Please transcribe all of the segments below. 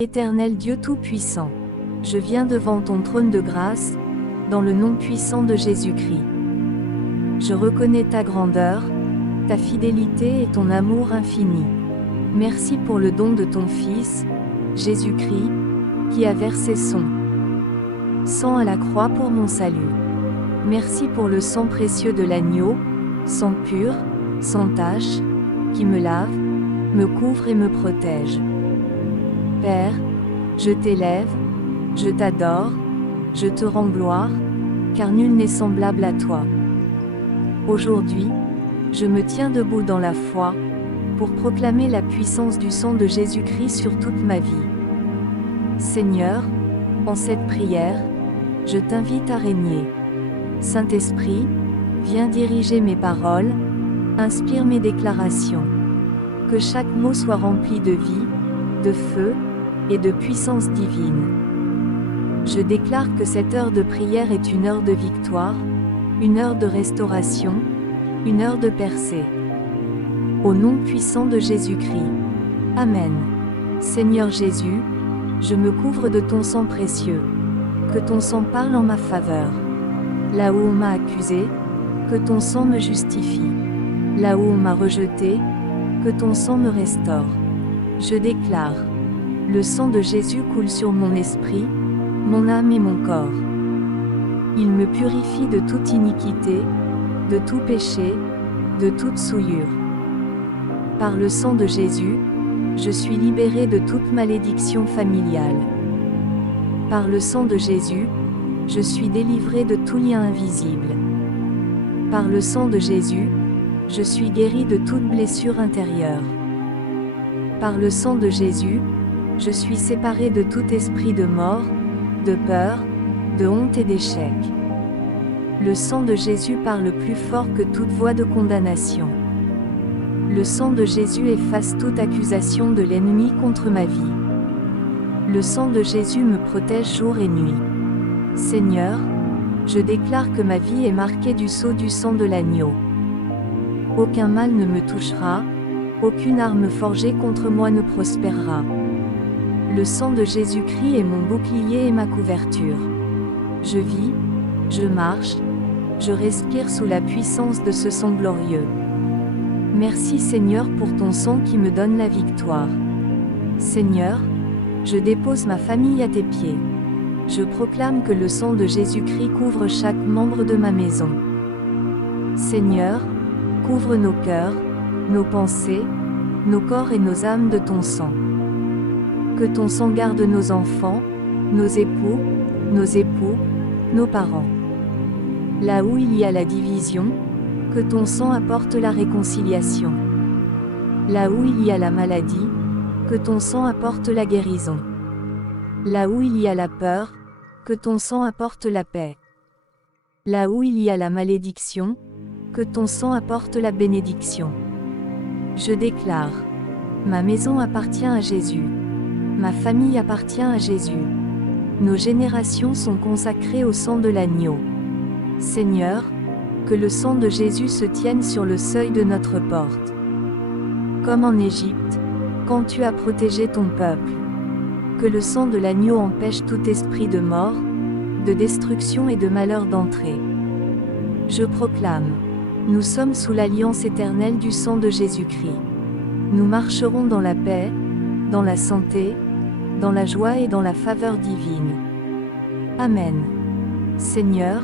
Éternel Dieu Tout-Puissant, je viens devant ton trône de grâce, dans le nom puissant de Jésus-Christ. Je reconnais ta grandeur, ta fidélité et ton amour infini. Merci pour le don de ton Fils, Jésus-Christ, qui a versé son sang à la croix pour mon salut. Merci pour le sang précieux de l'agneau, sang pur, sans tache, qui me lave, me couvre et me protège. Père, je t'élève, je t'adore, je te rends gloire, car nul n'est semblable à toi. Aujourd'hui, je me tiens debout dans la foi, pour proclamer la puissance du sang de Jésus-Christ sur toute ma vie. Seigneur, en cette prière, je t'invite à régner. Saint-Esprit, viens diriger mes paroles, inspire mes déclarations. Que chaque mot soit rempli de vie, de feu, et de puissance divine. Je déclare que cette heure de prière est une heure de victoire, une heure de restauration, une heure de percée. Au nom puissant de Jésus-Christ. Amen. Seigneur Jésus, je me couvre de ton sang précieux. Que ton sang parle en ma faveur. Là où on m'a accusé, que ton sang me justifie. Là où on m'a rejeté, que ton sang me restaure. Je déclare, le sang de Jésus coule sur mon esprit, mon âme et mon corps. Il me purifie de toute iniquité, de tout péché, de toute souillure. Par le sang de Jésus, je suis libéré de toute malédiction familiale. Par le sang de Jésus, je suis délivré de tout lien invisible. Par le sang de Jésus, je suis guéri de toute blessure intérieure. Par le sang de Jésus, je suis séparé de tout esprit de mort, de peur, de honte et d'échec. Le sang de Jésus parle plus fort que toute voix de condamnation. Le sang de Jésus efface toute accusation de l'ennemi contre ma vie. Le sang de Jésus me protège jour et nuit. Seigneur, je déclare que ma vie est marquée du sceau du sang de l'agneau. Aucun mal ne me touchera, aucune arme forgée contre moi ne prospérera. Le sang de Jésus-Christ est mon bouclier et ma couverture. Je vis, je marche, je respire sous la puissance de ce sang glorieux. Merci Seigneur pour ton sang qui me donne la victoire. Seigneur, je dépose ma famille à tes pieds. Je proclame que le sang de Jésus-Christ couvre chaque membre de ma maison. Seigneur, couvre nos cœurs, nos pensées, nos corps et nos âmes de ton sang. Que ton sang garde nos enfants, nos époux, nos parents. Là où il y a la division, que ton sang apporte la réconciliation. Là où il y a la maladie, que ton sang apporte la guérison. Là où il y a la peur, que ton sang apporte la paix. Là où il y a la malédiction, que ton sang apporte la bénédiction. Je déclare, ma maison appartient à Jésus. Ma famille appartient à Jésus. Nos générations sont consacrées au sang de l'agneau. Seigneur, que le sang de Jésus se tienne sur le seuil de notre porte. Comme en Égypte, quand tu as protégé ton peuple. Que le sang de l'agneau empêche tout esprit de mort, de destruction et de malheur d'entrer. Je proclame, nous sommes sous l'alliance éternelle du sang de Jésus-Christ. Nous marcherons dans la paix, dans la santé, dans la joie et dans la faveur divine. Amen. Seigneur,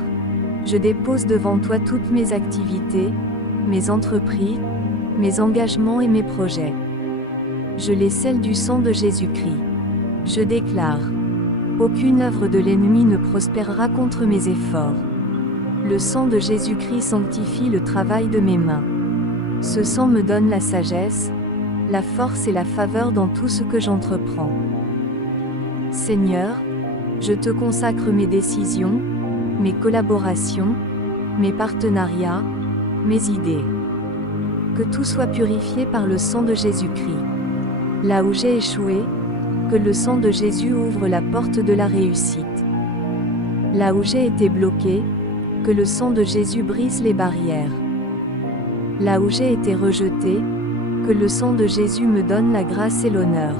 je dépose devant toi toutes mes activités, mes entreprises, mes engagements et mes projets. Je les scelle du sang de Jésus-Christ. Je déclare, aucune œuvre de l'ennemi ne prospérera contre mes efforts. Le sang de Jésus-Christ sanctifie le travail de mes mains. Ce sang me donne la sagesse, la force et la faveur dans tout ce que j'entreprends. Seigneur, je te consacre mes décisions, mes collaborations, mes partenariats, mes idées. Que tout soit purifié par le sang de Jésus-Christ. Là où j'ai échoué, que le sang de Jésus ouvre la porte de la réussite. Là où j'ai été bloqué, que le sang de Jésus brise les barrières. Là où j'ai été rejeté, que le sang de Jésus me donne la grâce et l'honneur.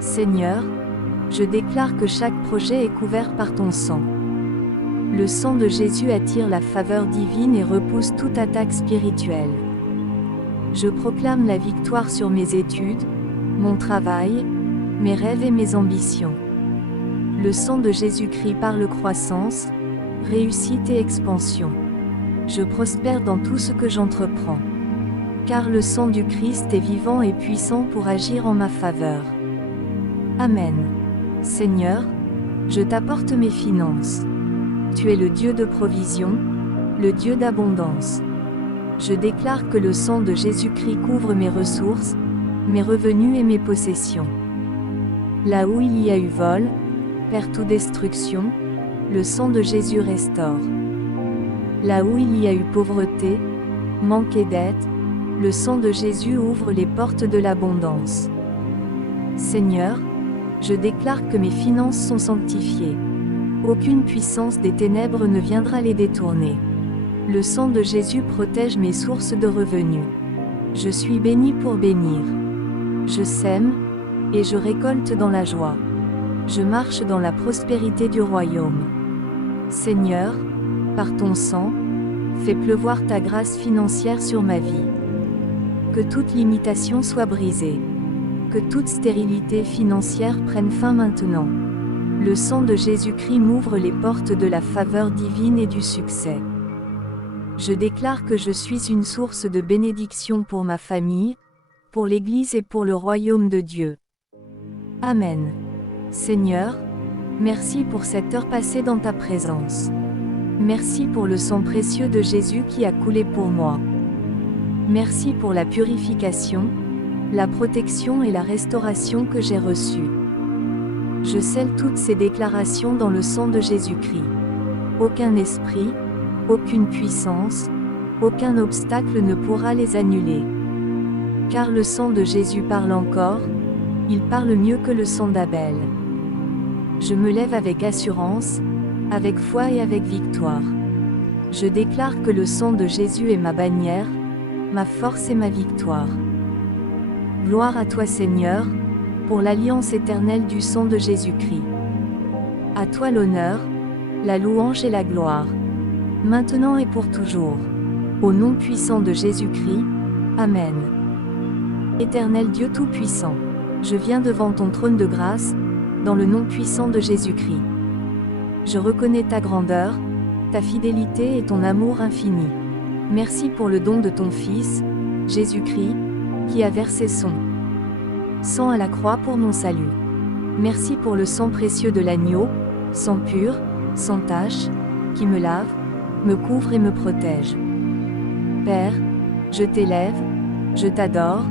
Seigneur, je déclare que chaque projet est couvert par ton sang. Le sang de Jésus attire la faveur divine et repousse toute attaque spirituelle. Je proclame la victoire sur mes études, mon travail, mes rêves et mes ambitions. Le sang de Jésus-Christ parle croissance, réussite et expansion. Je prospère dans tout ce que j'entreprends. Car le sang du Christ est vivant et puissant pour agir en ma faveur. Amen. Seigneur, je t'apporte mes finances. Tu es le Dieu de provision, le Dieu d'abondance. Je déclare que le sang de Jésus-Christ couvre mes ressources, mes revenus et mes possessions. Là où il y a eu vol, perte ou destruction, le sang de Jésus restaure. Là où il y a eu pauvreté, manque et dette, le sang de Jésus ouvre les portes de l'abondance. Seigneur, je déclare que mes finances sont sanctifiées. Aucune puissance des ténèbres ne viendra les détourner. Le sang de Jésus protège mes sources de revenus. Je suis béni pour bénir. Je sème, et je récolte dans la joie. Je marche dans la prospérité du royaume. Seigneur, par ton sang, fais pleuvoir ta grâce financière sur ma vie. Que toute limitation soit brisée. Que toute stérilité financière prenne fin maintenant. Le sang de Jésus-Christ m'ouvre les portes de la faveur divine et du succès. Je déclare que je suis une source de bénédiction pour ma famille, pour l'Église et pour le royaume de Dieu. Amen. Seigneur, merci pour cette heure passée dans ta présence. Merci pour le sang précieux de Jésus qui a coulé pour moi. Merci pour la purification, la protection et la restauration que j'ai reçues. Je scelle toutes ces déclarations dans le sang de Jésus-Christ. Aucun esprit, aucune puissance, aucun obstacle ne pourra les annuler. Car le sang de Jésus parle encore, il parle mieux que le sang d'Abel. Je me lève avec assurance, avec foi et avec victoire. Je déclare que le sang de Jésus est ma bannière, ma force et ma victoire. Gloire à toi Seigneur, pour l'alliance éternelle du sang de Jésus-Christ. À toi l'honneur, la louange et la gloire, maintenant et pour toujours. Au nom puissant de Jésus-Christ, Amen. Éternel Dieu Tout-Puissant, je viens devant ton trône de grâce, dans le nom puissant de Jésus-Christ. Je reconnais ta grandeur, ta fidélité et ton amour infini. Merci pour le don de ton Fils, Jésus-Christ, qui a versé son sang à la croix pour mon salut. Merci pour le sang précieux de l'agneau, sang pur, sans tache, qui me lave, me couvre et me protège. Père, je t'élève, je t'adore,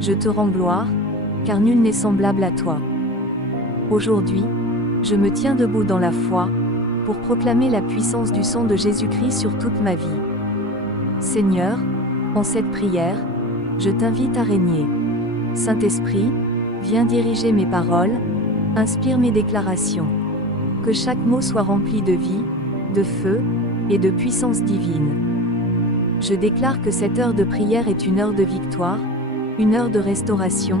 je te rends gloire, car nul n'est semblable à toi. Aujourd'hui, je me tiens debout dans la foi, pour proclamer la puissance du sang de Jésus-Christ sur toute ma vie. Seigneur, en cette prière, je t'invite à régner. Saint-Esprit, viens diriger mes paroles, inspire mes déclarations. Que chaque mot soit rempli de vie, de feu, et de puissance divine. Je déclare que cette heure de prière est une heure de victoire, une heure de restauration,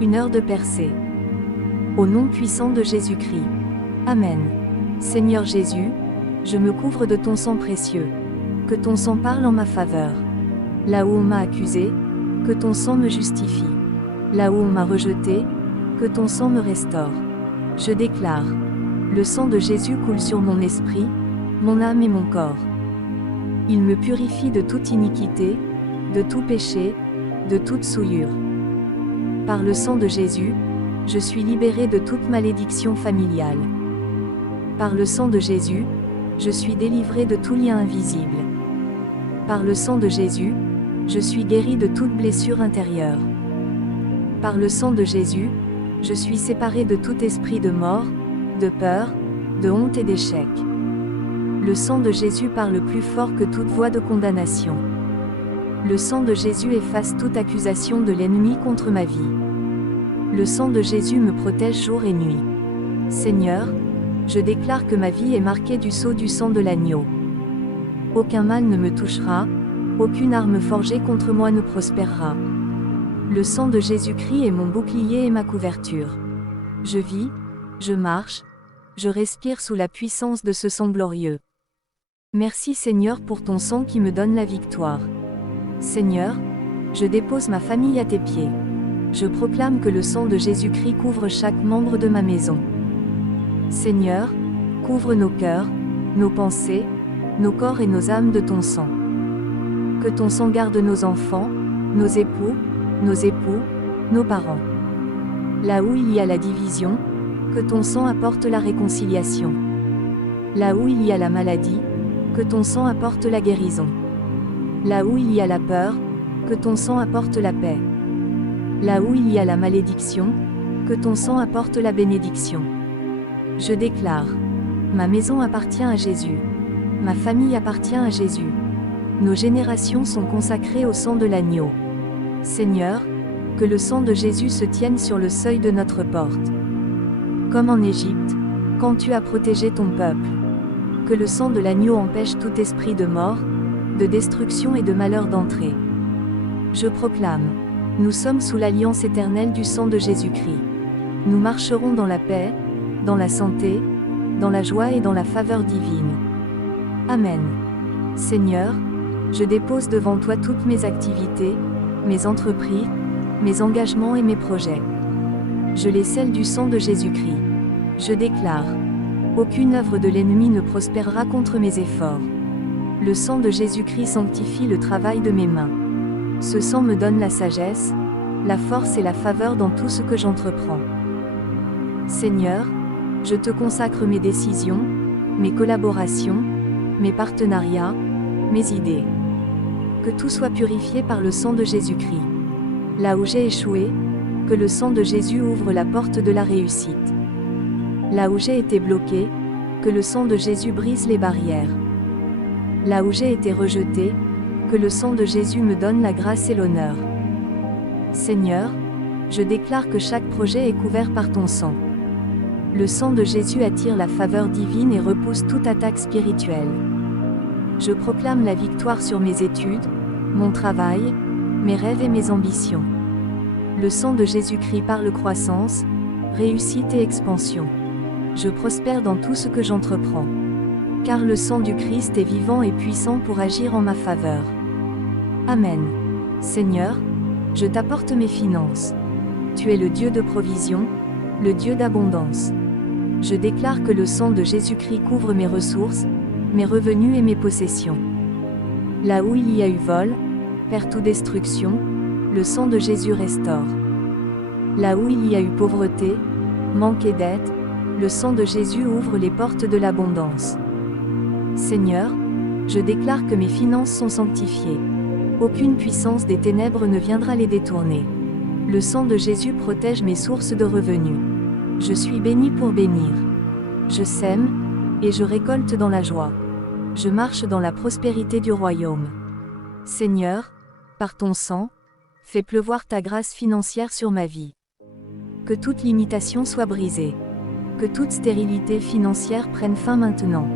une heure de percée. Au nom puissant de Jésus-Christ. Amen. Seigneur Jésus, je me couvre de ton sang précieux. Que ton sang parle en ma faveur. Là où on m'a accusé, que ton sang me justifie. Là où on m'a rejeté, que ton sang me restaure. Je déclare, le sang de Jésus coule sur mon esprit, mon âme et mon corps. Il me purifie de toute iniquité, de tout péché, de toute souillure. Par le sang de Jésus, je suis libéré de toute malédiction familiale. Par le sang de Jésus, je suis délivré de tout lien invisible. Par le sang de Jésus, je suis guéri de toute blessure intérieure. Par le sang de Jésus, je suis séparé de tout esprit de mort, de peur, de honte et d'échec. Le sang de Jésus parle plus fort que toute voix de condamnation. Le sang de Jésus efface toute accusation de l'ennemi contre ma vie. Le sang de Jésus me protège jour et nuit. Seigneur, je déclare que ma vie est marquée du sceau du sang de l'agneau. Aucun mal ne me touchera, aucune arme forgée contre moi ne prospérera. Le sang de Jésus-Christ est mon bouclier et ma couverture. Je vis, je marche, je respire sous la puissance de ce sang glorieux. Merci Seigneur pour ton sang qui me donne la victoire. Seigneur, je dépose ma famille à tes pieds. Je proclame que le sang de Jésus-Christ couvre chaque membre de ma maison. Seigneur, couvre nos cœurs, nos pensées, nos corps et nos âmes de ton sang. Que ton sang garde nos enfants, nos époux, nos parents. Là où il y a la division, que ton sang apporte la réconciliation. Là où il y a la maladie, que ton sang apporte la guérison. Là où il y a la peur, que ton sang apporte la paix. Là où il y a la malédiction, que ton sang apporte la bénédiction. Je déclare, ma maison appartient à Jésus. Ma famille appartient à Jésus. Nos générations sont consacrées au sang de l'agneau. Seigneur, que le sang de Jésus se tienne sur le seuil de notre porte. Comme en Égypte, quand tu as protégé ton peuple. Que le sang de l'agneau empêche tout esprit de mort, de destruction et de malheur d'entrer. Je proclame, nous sommes sous l'alliance éternelle du sang de Jésus-Christ. Nous marcherons dans la paix, dans la santé, dans la joie et dans la faveur divine. Amen. Seigneur, je dépose devant toi toutes mes activités, mes entreprises, mes engagements et mes projets. Je les scelle du sang de Jésus-Christ. Je déclare, aucune œuvre de l'ennemi ne prospérera contre mes efforts. Le sang de Jésus-Christ sanctifie le travail de mes mains. Ce sang me donne la sagesse, la force et la faveur dans tout ce que j'entreprends. Seigneur, je te consacre mes décisions, mes collaborations, mes partenariats, mes idées. Que tout soit purifié par le sang de Jésus-Christ. Là où j'ai échoué, que le sang de Jésus ouvre la porte de la réussite. Là où j'ai été bloqué, que le sang de Jésus brise les barrières. Là où j'ai été rejeté, que le sang de Jésus me donne la grâce et l'honneur. Seigneur, je déclare que chaque projet est couvert par ton sang. Le sang de Jésus attire la faveur divine et repousse toute attaque spirituelle. Je proclame la victoire sur mes études, mon travail, mes rêves et mes ambitions. Le sang de Jésus-Christ parle croissance, réussite et expansion. Je prospère dans tout ce que j'entreprends. Car le sang du Christ est vivant et puissant pour agir en ma faveur. Amen. Seigneur, je t'apporte mes finances. Tu es le Dieu de provision, le Dieu d'abondance. Je déclare que le sang de Jésus-Christ couvre mes ressources, mes revenus et mes possessions. Là où il y a eu vol, perte ou destruction, le sang de Jésus restaure. Là où il y a eu pauvreté, manque et dette, le sang de Jésus ouvre les portes de l'abondance. Seigneur, je déclare que mes finances sont sanctifiées. Aucune puissance des ténèbres ne viendra les détourner. Le sang de Jésus protège mes sources de revenus. Je suis béni pour bénir. Je sème, et je récolte dans la joie. Je marche dans la prospérité du royaume. Seigneur, par ton sang, fais pleuvoir ta grâce financière sur ma vie. Que toute limitation soit brisée. Que toute stérilité financière prenne fin maintenant.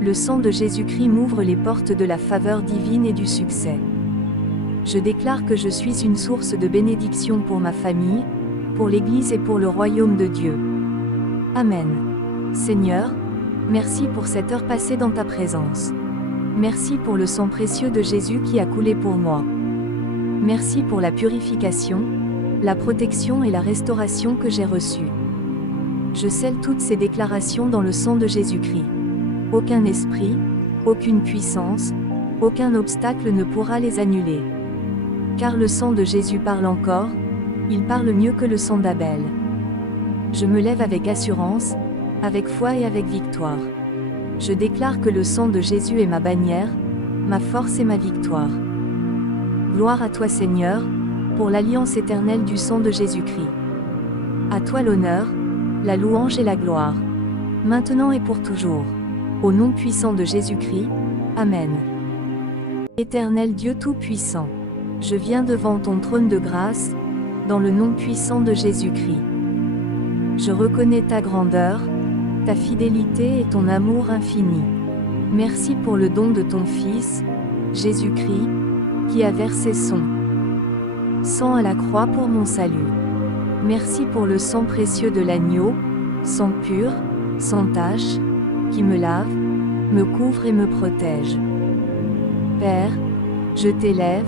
Le sang de Jésus-Christ m'ouvre les portes de la faveur divine et du succès. Je déclare que je suis une source de bénédiction pour ma famille, pour l'Église et pour le royaume de Dieu. Amen. Seigneur, merci pour cette heure passée dans ta présence. Merci pour le sang précieux de Jésus qui a coulé pour moi. Merci pour la purification, la protection et la restauration que j'ai reçues. Je scelle toutes ces déclarations dans le sang de Jésus-Christ. Aucun esprit, aucune puissance, aucun obstacle ne pourra les annuler. Car le sang de Jésus parle encore, il parle mieux que le sang d'Abel. Je me lève avec assurance, avec foi et avec victoire. Je déclare que le sang de Jésus est ma bannière, ma force et ma victoire. Gloire à toi Seigneur, pour l'alliance éternelle du sang de Jésus-Christ. À toi l'honneur, la louange et la gloire, maintenant et pour toujours. Au nom puissant de Jésus-Christ, Amen. Éternel Dieu Tout-Puissant, je viens devant ton trône de grâce, dans le nom puissant de Jésus-Christ. Je reconnais ta grandeur, ta fidélité et ton amour infini. Merci pour le don de ton Fils, Jésus-Christ, qui a versé son sang à la croix pour mon salut. Merci pour le sang précieux de l'agneau, sang pur, sans tache, qui me lave, me couvre et me protège. Père, je t'élève,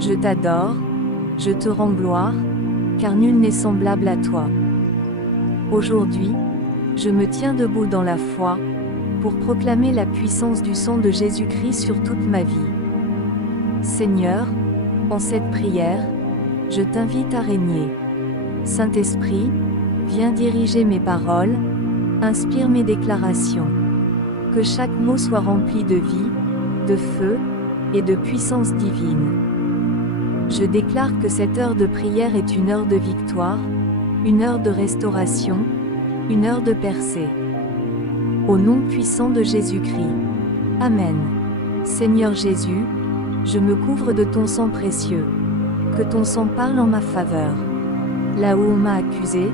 je t'adore, je te rends gloire, car nul n'est semblable à toi. Aujourd'hui, je me tiens debout dans la foi, pour proclamer la puissance du sang de Jésus-Christ sur toute ma vie. Seigneur, en cette prière, je t'invite à régner. Saint-Esprit, viens diriger mes paroles, inspire mes déclarations. Que chaque mot soit rempli de vie, de feu, et de puissance divine. Je déclare que cette heure de prière est une heure de victoire, une heure de restauration, une heure de percée. Au nom puissant de Jésus-Christ. Amen. Seigneur Jésus, je me couvre de ton sang précieux. Que ton sang parle en ma faveur. Là où on m'a accusé,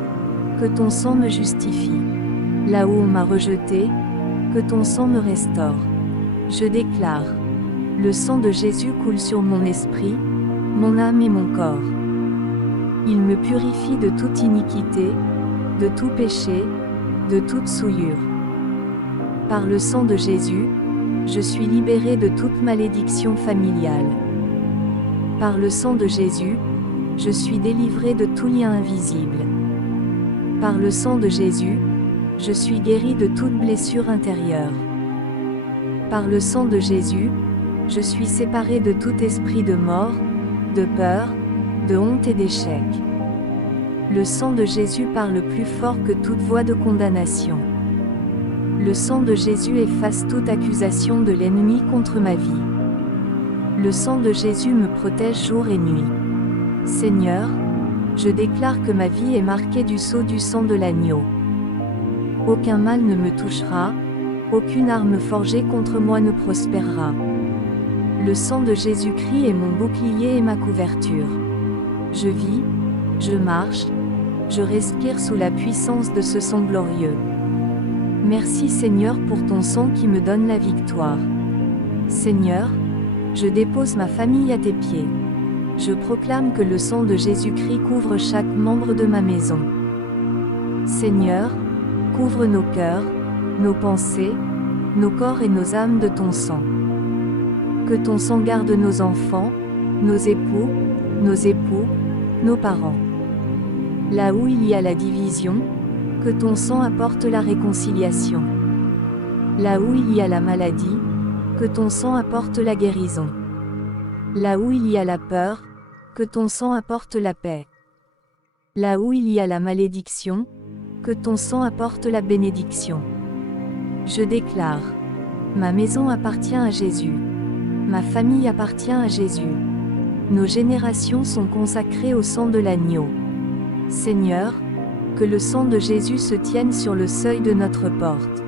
que ton sang me justifie. Là où on m'a rejeté, que ton sang me restaure. Je déclare, le sang de Jésus coule sur mon esprit, mon âme et mon corps. Il me purifie de toute iniquité, de tout péché, de toute souillure. Par le sang de Jésus, je suis libéré de toute malédiction familiale. Par le sang de Jésus, je suis délivré de tout lien invisible. Par le sang de Jésus, je suis guéri de toute blessure intérieure. Par le sang de Jésus, je suis séparé de tout esprit de mort, de peur, de honte et d'échec. Le sang de Jésus parle plus fort que toute voix de condamnation. Le sang de Jésus efface toute accusation de l'ennemi contre ma vie. Le sang de Jésus me protège jour et nuit. Seigneur, je déclare que ma vie est marquée du sceau du sang de l'agneau. Aucun mal ne me touchera, aucune arme forgée contre moi ne prospérera. Le sang de Jésus-Christ est mon bouclier et ma couverture. Je vis, je marche, je respire sous la puissance de ce sang glorieux. Merci Seigneur pour ton sang qui me donne la victoire. Seigneur, je dépose ma famille à tes pieds. Je proclame que le sang de Jésus-Christ couvre chaque membre de ma maison. Seigneur, couvre nos cœurs, nos pensées, nos corps et nos âmes de ton sang. Que ton sang garde nos enfants, nos époux, nos parents. Là où il y a la division, que ton sang apporte la réconciliation. Là où il y a la maladie, que ton sang apporte la guérison. Là où il y a la peur, que ton sang apporte la paix. Là où il y a la malédiction, que ton sang apporte la bénédiction. Je déclare, ma maison appartient à Jésus. Ma famille appartient à Jésus. Nos générations sont consacrées au sang de l'agneau. Seigneur, que le sang de Jésus se tienne sur le seuil de notre porte.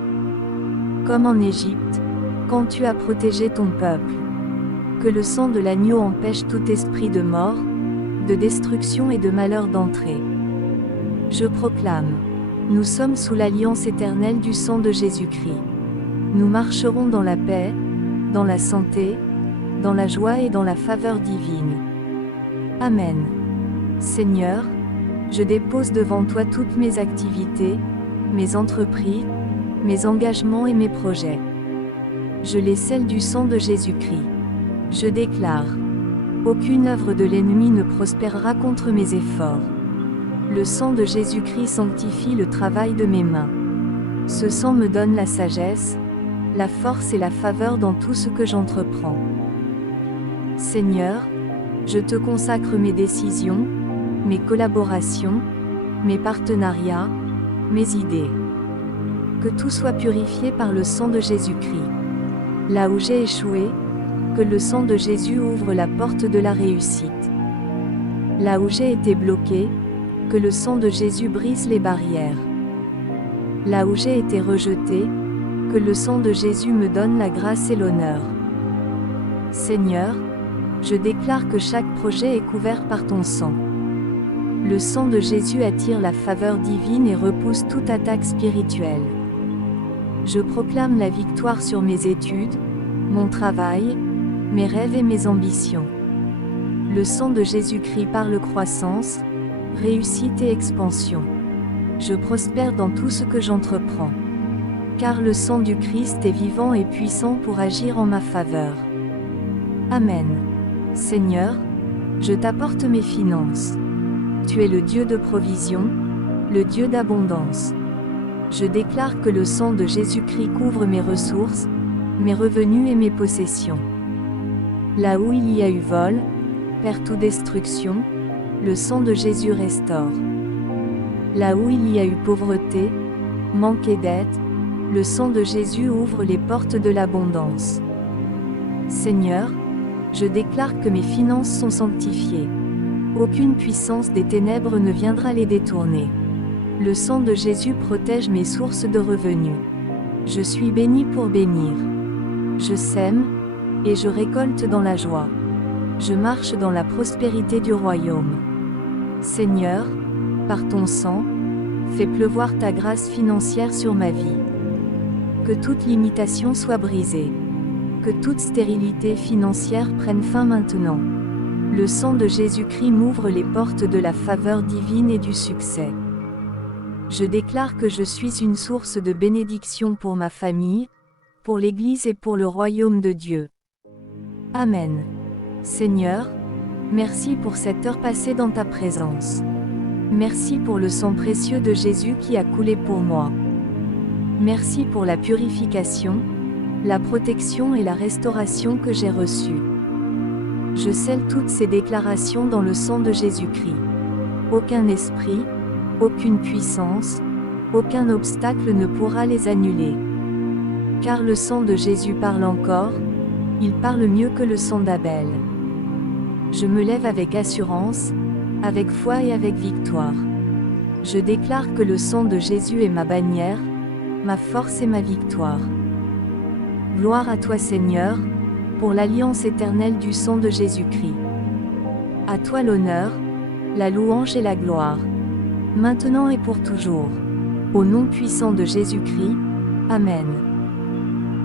Comme en Égypte, quand tu as protégé ton peuple. Que le sang de l'agneau empêche tout esprit de mort, de destruction et de malheur d'entrer. Je proclame, nous sommes sous l'alliance éternelle du sang de Jésus-Christ. Nous marcherons dans la paix, dans la santé, dans la joie et dans la faveur divine. Amen. Seigneur, je dépose devant toi toutes mes activités, mes entreprises, mes engagements et mes projets. Je les scelle du sang de Jésus-Christ. Je déclare, aucune œuvre de l'ennemi ne prospérera contre mes efforts. Le sang de Jésus-Christ sanctifie le travail de mes mains. Ce sang me donne la sagesse, la force et la faveur dans tout ce que j'entreprends. Seigneur, je te consacre mes décisions, mes collaborations, mes partenariats, mes idées. Que tout soit purifié par le sang de Jésus-Christ. Là où j'ai échoué, que le sang de Jésus ouvre la porte de la réussite. Là où j'ai été bloqué, que le sang de Jésus brise les barrières. Là où j'ai été rejeté, que le sang de Jésus me donne la grâce et l'honneur. Seigneur, je déclare que chaque projet est couvert par ton sang. Le sang de Jésus attire la faveur divine et repousse toute attaque spirituelle. Je proclame la victoire sur mes études, mon travail, mes rêves et mes ambitions. Le sang de Jésus-Christ parle croissance, réussite et expansion. Je prospère dans tout ce que j'entreprends. Car le sang du Christ est vivant et puissant pour agir en ma faveur. Amen. Seigneur, je t'apporte mes finances. Tu es le Dieu de provision, le Dieu d'abondance. Je déclare que le sang de Jésus-Christ couvre mes ressources, mes revenus et mes possessions. Là où il y a eu vol, perte ou destruction, le sang de Jésus restaure. Là où il y a eu pauvreté, manque et dette, le sang de Jésus ouvre les portes de l'abondance. Seigneur, je déclare que mes finances sont sanctifiées. Aucune puissance des ténèbres ne viendra les détourner. Le sang de Jésus protège mes sources de revenus. Je suis béni pour bénir. Je sème, et je récolte dans la joie. Je marche dans la prospérité du royaume. Seigneur, par ton sang, fais pleuvoir ta grâce financière sur ma vie. Que toute limitation soit brisée. Que toute stérilité financière prenne fin maintenant. Le sang de Jésus-Christ m'ouvre les portes de la faveur divine et du succès. Je déclare que je suis une source de bénédiction pour ma famille, pour l'Église et pour le royaume de Dieu. Amen. Seigneur, merci pour cette heure passée dans ta présence. Merci pour le sang précieux de Jésus qui a coulé pour moi. Merci pour la purification, la protection et la restauration que j'ai reçues. Je scelle toutes ces déclarations dans le sang de Jésus-Christ. Aucun esprit, aucune puissance, aucun obstacle ne pourra les annuler. Car le sang de Jésus parle encore, il parle mieux que le sang d'Abel. Je me lève avec assurance, avec foi et avec victoire. Je déclare que le sang de Jésus est ma bannière, ma force et ma victoire. Gloire à toi Seigneur, pour l'alliance éternelle du sang de Jésus-Christ. À toi l'honneur, la louange et la gloire, maintenant et pour toujours. Au nom puissant de Jésus-Christ, Amen.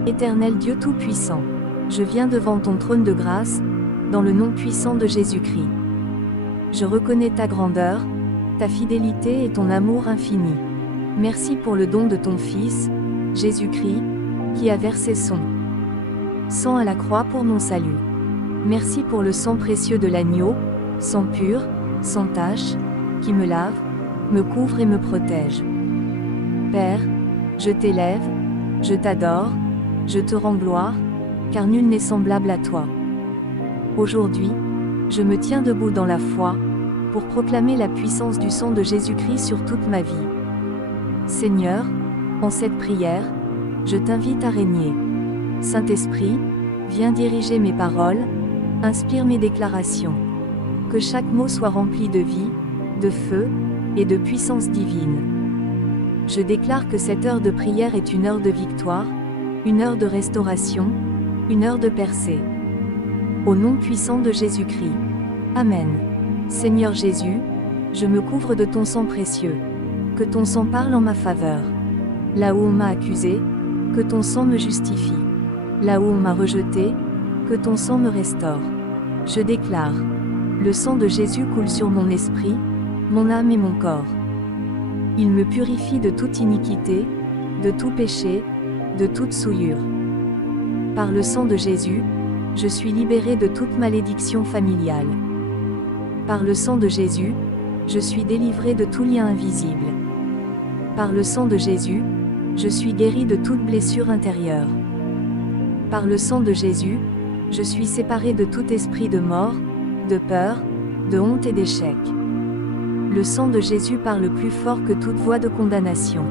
Éternel Dieu Tout-Puissant, je viens devant ton trône de grâce, dans le nom puissant de Jésus-Christ. Je reconnais ta grandeur, ta fidélité et ton amour infini. Merci pour le don de ton Fils, Jésus-Christ, qui a versé son sang à la croix pour mon salut. Merci pour le sang précieux de l'agneau, sang pur, sans tache, qui me lave, me couvre et me protège. Père, je t'élève, je t'adore, je te rends gloire, car nul n'est semblable à toi. Aujourd'hui, je me tiens debout dans la foi, pour proclamer la puissance du sang de Jésus-Christ sur toute ma vie. Seigneur, en cette prière, je t'invite à régner. Saint-Esprit, viens diriger mes paroles, inspire mes déclarations. Que chaque mot soit rempli de vie, de feu, et de puissance divine. Je déclare que cette heure de prière est une heure de victoire, une heure de restauration, une heure de percée. Au nom puissant de Jésus-Christ. Amen. Seigneur Jésus, je me couvre de ton sang précieux. Que ton sang parle en ma faveur. Là où on m'a accusé, que ton sang me justifie. Là où on m'a rejeté, que ton sang me restaure. Je déclare, le sang de Jésus coule sur mon esprit, mon âme et mon corps. Il me purifie de toute iniquité, de tout péché, de toute souillure. Par le sang de Jésus, je suis libéré de toute malédiction familiale. Par le sang de Jésus, je suis délivré de tout lien invisible. Par le sang de Jésus, je suis guéri de toute blessure intérieure. Par le sang de Jésus, je suis séparé de tout esprit de mort, de peur, de honte et d'échec. Le sang de Jésus parle plus fort que toute voix de condamnation.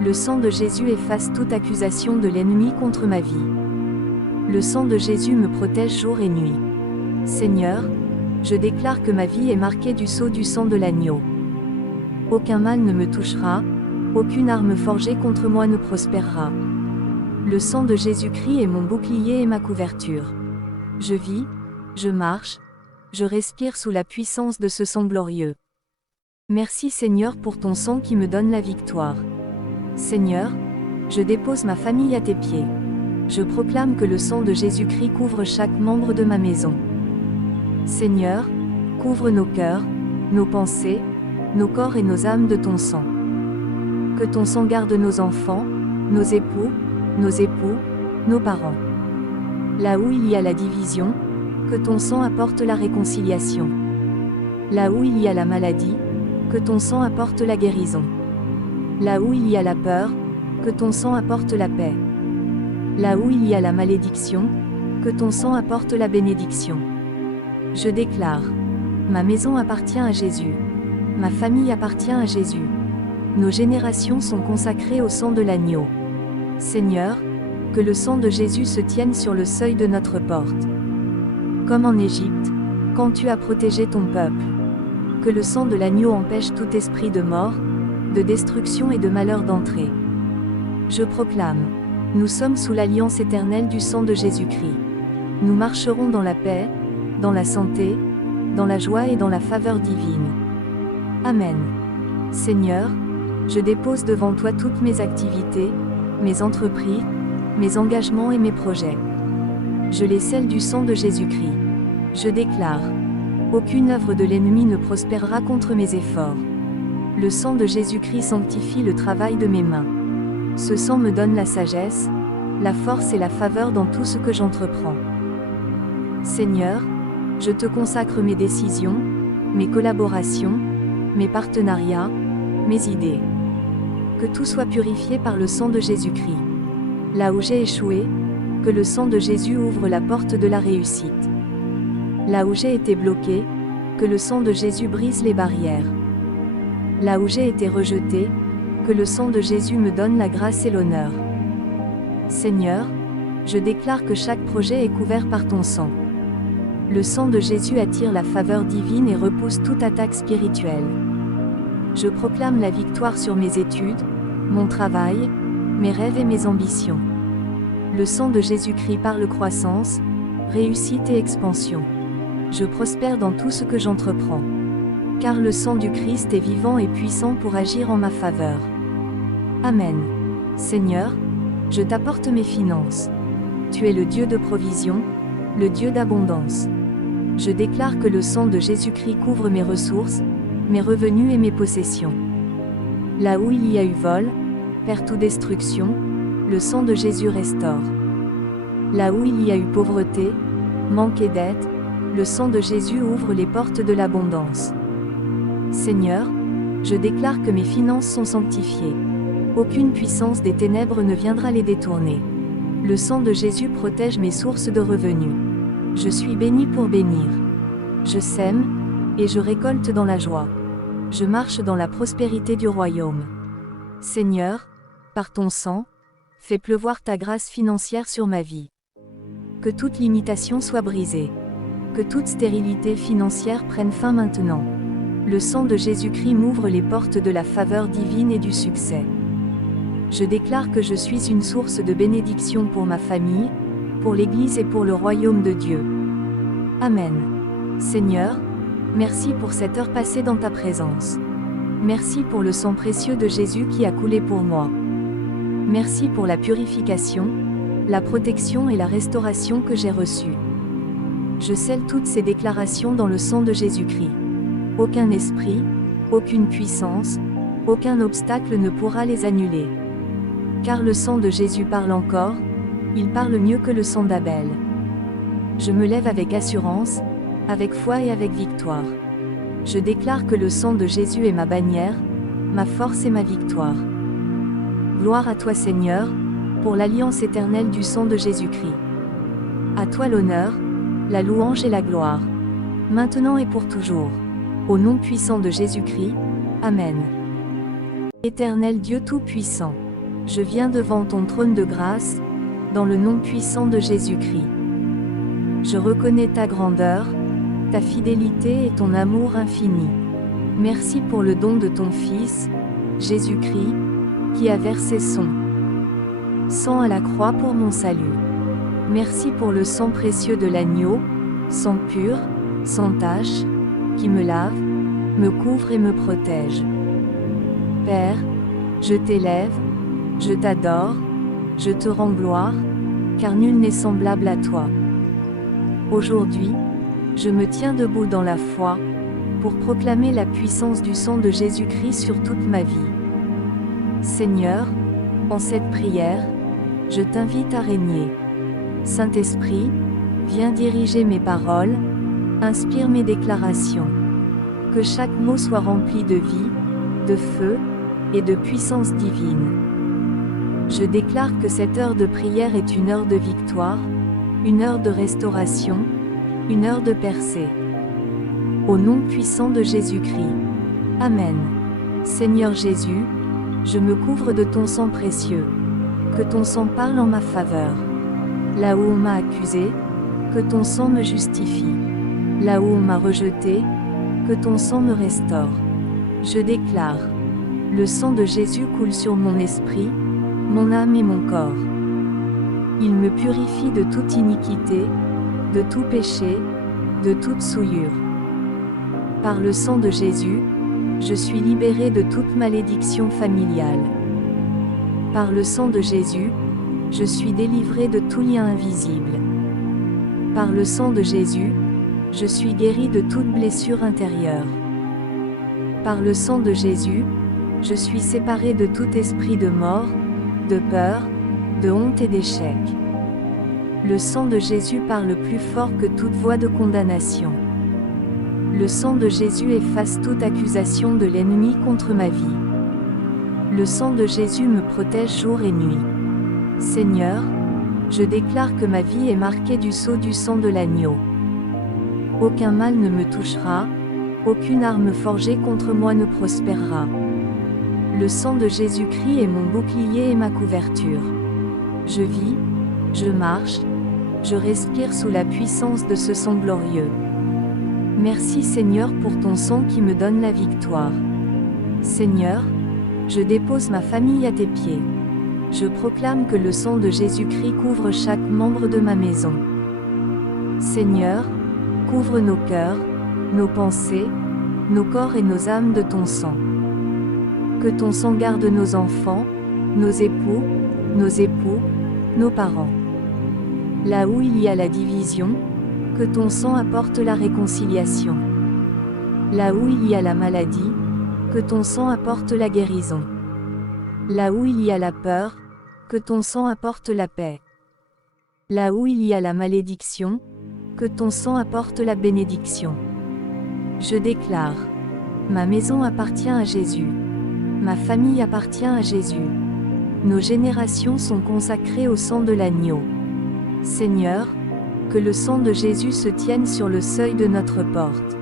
Le sang de Jésus efface toute accusation de l'ennemi contre ma vie. Le sang de Jésus me protège jour et nuit. Seigneur, je déclare que ma vie est marquée du sceau du sang de l'agneau. Aucun mal ne me touchera, aucune arme forgée contre moi ne prospérera. Le sang de Jésus-Christ est mon bouclier et ma couverture. Je vis, je marche, je respire sous la puissance de ce sang glorieux. Merci Seigneur pour ton sang qui me donne la victoire. Seigneur, je dépose ma famille à tes pieds. Je proclame que le sang de Jésus-Christ couvre chaque membre de ma maison. Seigneur, couvre nos cœurs, nos pensées, nos corps et nos âmes de ton sang. Que ton sang garde nos enfants, nos époux, nos parents. Là où il y a la division, que ton sang apporte la réconciliation. Là où il y a la maladie, que ton sang apporte la guérison. Là où il y a la peur, que ton sang apporte la paix. Là où il y a la malédiction, que ton sang apporte la bénédiction. Je déclare, ma maison appartient à Jésus. Ma famille appartient à Jésus. Nos générations sont consacrées au sang de l'agneau. Seigneur, que le sang de Jésus se tienne sur le seuil de notre porte. Comme en Égypte, quand tu as protégé ton peuple. Que le sang de l'agneau empêche tout esprit de mort, de destruction et de malheur d'entrer. Je proclame, nous sommes sous l'alliance éternelle du sang de Jésus-Christ. Nous marcherons dans la paix, dans la santé, dans la joie et dans la faveur divine. Amen. Seigneur, je dépose devant toi toutes mes activités, mes entreprises, mes engagements et mes projets. Je les scelle du sang de Jésus-Christ. Je déclare, aucune œuvre de l'ennemi ne prospérera contre mes efforts. Le sang de Jésus-Christ sanctifie le travail de mes mains. Ce sang me donne la sagesse, la force et la faveur dans tout ce que j'entreprends. Seigneur, je te consacre mes décisions, mes collaborations, mes partenariats, mes idées. Que tout soit purifié par le sang de Jésus-Christ. Là où j'ai échoué, que le sang de Jésus ouvre la porte de la réussite. Là où j'ai été bloqué, que le sang de Jésus brise les barrières. Là où j'ai été rejeté, que le sang de Jésus me donne la grâce et l'honneur. Seigneur, je déclare que chaque projet est couvert par ton sang. Le sang de Jésus attire la faveur divine et repousse toute attaque spirituelle. Je proclame la victoire sur mes études, mon travail, mes rêves et mes ambitions. Le sang de Jésus-Christ parle croissance, réussite et expansion. Je prospère dans tout ce que j'entreprends. Car le sang du Christ est vivant et puissant pour agir en ma faveur. Amen. Seigneur, je t'apporte mes finances. Tu es le Dieu de provision, le Dieu d'abondance. Je déclare que le sang de Jésus-Christ couvre mes ressources, mes revenus et mes possessions. Là où il y a eu vol, perte ou destruction, le sang de Jésus restaure. Là où il y a eu pauvreté, manque et dette, le sang de Jésus ouvre les portes de l'abondance. Seigneur, je déclare que mes finances sont sanctifiées. Aucune puissance des ténèbres ne viendra les détourner. Le sang de Jésus protège mes sources de revenus. Je suis béni pour bénir. Je sème, et je récolte dans la joie. Je marche dans la prospérité du royaume. Seigneur, par ton sang, fais pleuvoir ta grâce financière sur ma vie. Que toute limitation soit brisée. Que toute stérilité financière prenne fin maintenant. Le sang de Jésus-Christ m'ouvre les portes de la faveur divine et du succès. Je déclare que je suis une source de bénédiction pour ma famille, pour l'Église et pour le royaume de Dieu. Amen. Seigneur, merci pour cette heure passée dans ta présence. Merci pour le sang précieux de Jésus qui a coulé pour moi. Merci pour la purification, la protection et la restauration que j'ai reçues. Je scelle toutes ces déclarations dans le sang de Jésus-Christ. Aucun esprit, aucune puissance, aucun obstacle ne pourra les annuler. Car le sang de Jésus parle encore, il parle mieux que le sang d'Abel. Je me lève avec assurance, avec foi et avec victoire. Je déclare que le sang de Jésus est ma bannière, ma force et ma victoire. Gloire à toi Seigneur, pour l'alliance éternelle du sang de Jésus-Christ. À toi l'honneur, la louange et la gloire, maintenant et pour toujours. Au nom puissant de Jésus-Christ, Amen. Éternel Dieu Tout-Puissant, je viens devant ton trône de grâce, dans le nom puissant de Jésus-Christ. Je reconnais ta grandeur, ta fidélité et ton amour infini. Merci pour le don de ton Fils, Jésus-Christ, qui a versé son sang à la croix pour mon salut. Merci pour le sang précieux de l'agneau, sang pur, sans tache, qui me lave, me couvre et me protège. Père, je t'élève, je t'adore, je te rends gloire, car nul n'est semblable à toi. Aujourd'hui, je me tiens debout dans la foi, pour proclamer la puissance du sang de Jésus-Christ sur toute ma vie. Seigneur, en cette prière, je t'invite à régner. Saint-Esprit, viens diriger mes paroles, inspire mes déclarations. Que chaque mot soit rempli de vie, de feu, et de puissance divine. Je déclare que cette heure de prière est une heure de victoire, une heure de restauration, une heure de percée. Au nom puissant de Jésus-Christ. Amen. Seigneur Jésus, je me couvre de ton sang précieux. Que ton sang parle en ma faveur. Là où on m'a accusé, que ton sang me justifie. Là où on m'a rejeté, que ton sang me restaure. Je déclare, le sang de Jésus coule sur mon esprit, mon âme et mon corps. Il me purifie de toute iniquité, de tout péché, de toute souillure. Par le sang de Jésus, je suis libéré de toute malédiction familiale. Par le sang de Jésus, je suis délivré de tout lien invisible. Par le sang de Jésus, je suis guéri de toute blessure intérieure. Par le sang de Jésus, je suis séparé de tout esprit de mort, de peur, de honte et d'échec. Le sang de Jésus parle plus fort que toute voix de condamnation. Le sang de Jésus efface toute accusation de l'ennemi contre ma vie. Le sang de Jésus me protège jour et nuit. Seigneur, je déclare que ma vie est marquée du sceau du sang de l'agneau. Aucun mal ne me touchera, aucune arme forgée contre moi ne prospérera. Le sang de Jésus-Christ est mon bouclier et ma couverture. Je vis, je marche, je respire sous la puissance de ce sang glorieux. Merci Seigneur pour ton sang qui me donne la victoire. Seigneur, je dépose ma famille à tes pieds. Je proclame que le sang de Jésus-Christ couvre chaque membre de ma maison. Seigneur, couvre nos cœurs, nos pensées, nos corps et nos âmes de ton sang. Que ton sang garde nos enfants, nos époux, nos parents. Là où il y a la division, que ton sang apporte la réconciliation. Là où il y a la maladie, que ton sang apporte la guérison. Là où il y a la peur, que ton sang apporte la paix. Là où il y a la malédiction, que ton sang apporte la bénédiction. Je déclare, ma maison appartient à Jésus. Ma famille appartient à Jésus. Nos générations sont consacrées au sang de l'agneau. Seigneur, que le sang de Jésus se tienne sur le seuil de notre porte.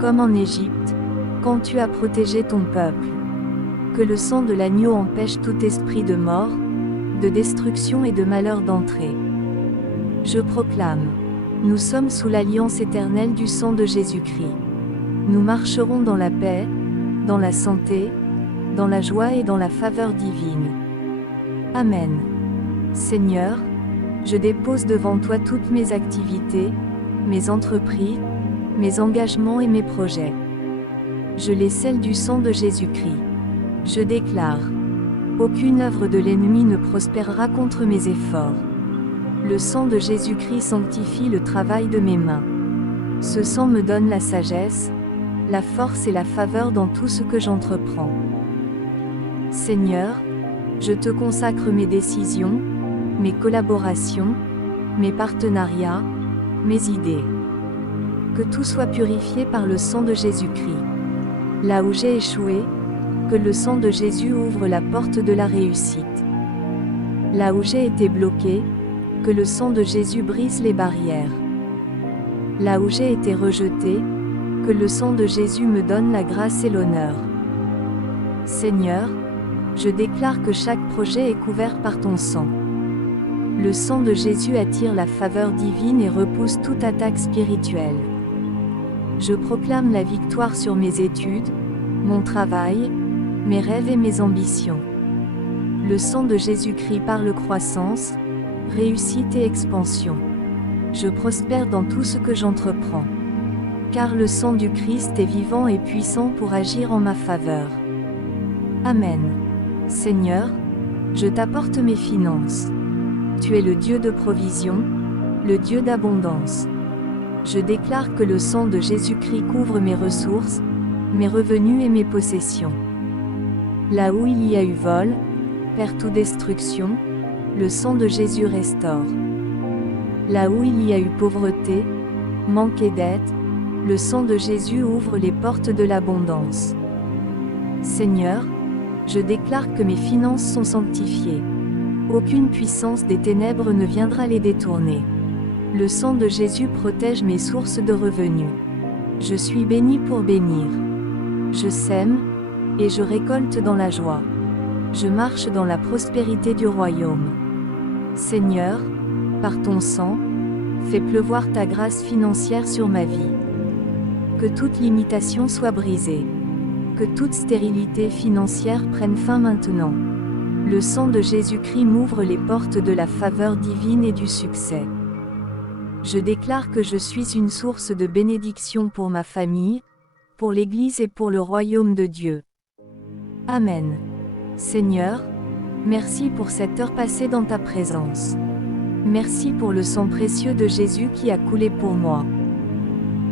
Comme en Égypte, quand tu as protégé ton peuple. Que le sang de l'agneau empêche tout esprit de mort, de destruction et de malheur d'entrer. Je proclame, nous sommes sous l'alliance éternelle du sang de Jésus-Christ. Nous marcherons dans la paix, dans la santé, dans la joie et dans la faveur divine. Amen. Seigneur, je dépose devant toi toutes mes activités, mes entreprises, mes engagements et mes projets. Je les scelle du sang de Jésus-Christ. Je déclare, aucune œuvre de l'ennemi ne prospérera contre mes efforts. Le sang de Jésus-Christ sanctifie le travail de mes mains. Ce sang me donne la sagesse, la force et la faveur dans tout ce que j'entreprends. Seigneur, je te consacre mes décisions, mes collaborations, mes partenariats, mes idées. Que tout soit purifié par le sang de Jésus-Christ. Là où j'ai échoué, que le sang de Jésus ouvre la porte de la réussite. Là où j'ai été bloqué, que le sang de Jésus brise les barrières. Là où j'ai été rejeté, que le sang de Jésus me donne la grâce et l'honneur. Seigneur, je déclare que chaque projet est couvert par ton sang. Le sang de Jésus attire la faveur divine et repousse toute attaque spirituelle. Je proclame la victoire sur mes études, mon travail, mes rêves et mes ambitions. Le sang de Jésus-Christ parle croissance, réussite et expansion. Je prospère dans tout ce que j'entreprends. Car le sang du Christ est vivant et puissant pour agir en ma faveur. Amen. Seigneur, je t'apporte mes finances. Tu es le Dieu de provision, le Dieu d'abondance. Je déclare que le sang de Jésus-Christ couvre mes ressources, mes revenus et mes possessions. Là où il y a eu vol, perte ou destruction, le sang de Jésus restaure. Là où il y a eu pauvreté, manque et dette, le sang de Jésus ouvre les portes de l'abondance. Seigneur, je déclare que mes finances sont sanctifiées. Aucune puissance des ténèbres ne viendra les détourner. Le sang de Jésus protège mes sources de revenus. Je suis béni pour bénir. Je sème, et je récolte dans la joie. Je marche dans la prospérité du royaume. Seigneur, par ton sang, fais pleuvoir ta grâce financière sur ma vie. Que toute limitation soit brisée. Que toute stérilité financière prenne fin maintenant. Le sang de Jésus-Christ m'ouvre les portes de la faveur divine et du succès. Je déclare que je suis une source de bénédiction pour ma famille, pour l'Église et pour le royaume de Dieu. Amen. Seigneur, merci pour cette heure passée dans ta présence. Merci pour le sang précieux de Jésus qui a coulé pour moi.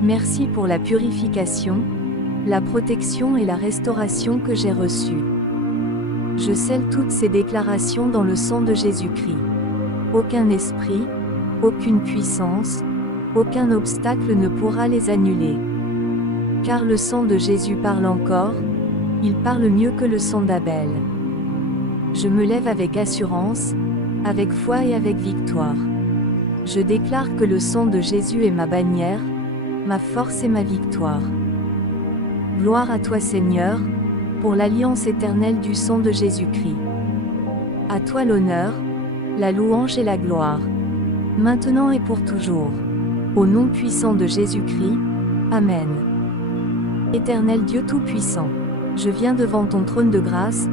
Merci pour la purification, la protection et la restauration que j'ai reçues. Je scelle toutes ces déclarations dans le sang de Jésus-Christ. Aucun esprit, aucune puissance, aucun obstacle ne pourra les annuler. Car le sang de Jésus parle encore, il parle mieux que le sang d'Abel. Je me lève avec assurance, avec foi et avec victoire. Je déclare que le sang de Jésus est ma bannière, ma force et ma victoire. Gloire à toi Seigneur, pour l'alliance éternelle du sang de Jésus-Christ. À toi l'honneur, la louange et la gloire, maintenant et pour toujours. Au nom puissant de Jésus-Christ, Amen. Éternel Dieu Tout-Puissant, je viens devant ton trône de grâce,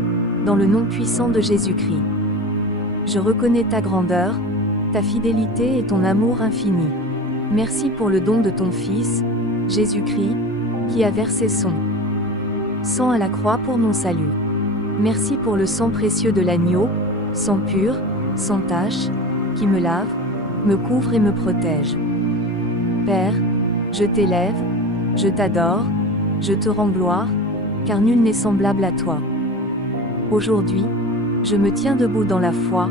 dans le nom puissant de Jésus-Christ. Je reconnais ta grandeur, ta fidélité et ton amour infini. Merci pour le don de ton Fils, Jésus-Christ, qui a versé son sang à la croix pour mon salut. Merci pour le sang précieux de l'agneau, sang pur, sans tache, qui me lave, me couvre et me protège. Père, je t'élève, je t'adore, je te rends gloire, car nul n'est semblable à toi. Aujourd'hui, je me tiens debout dans la foi,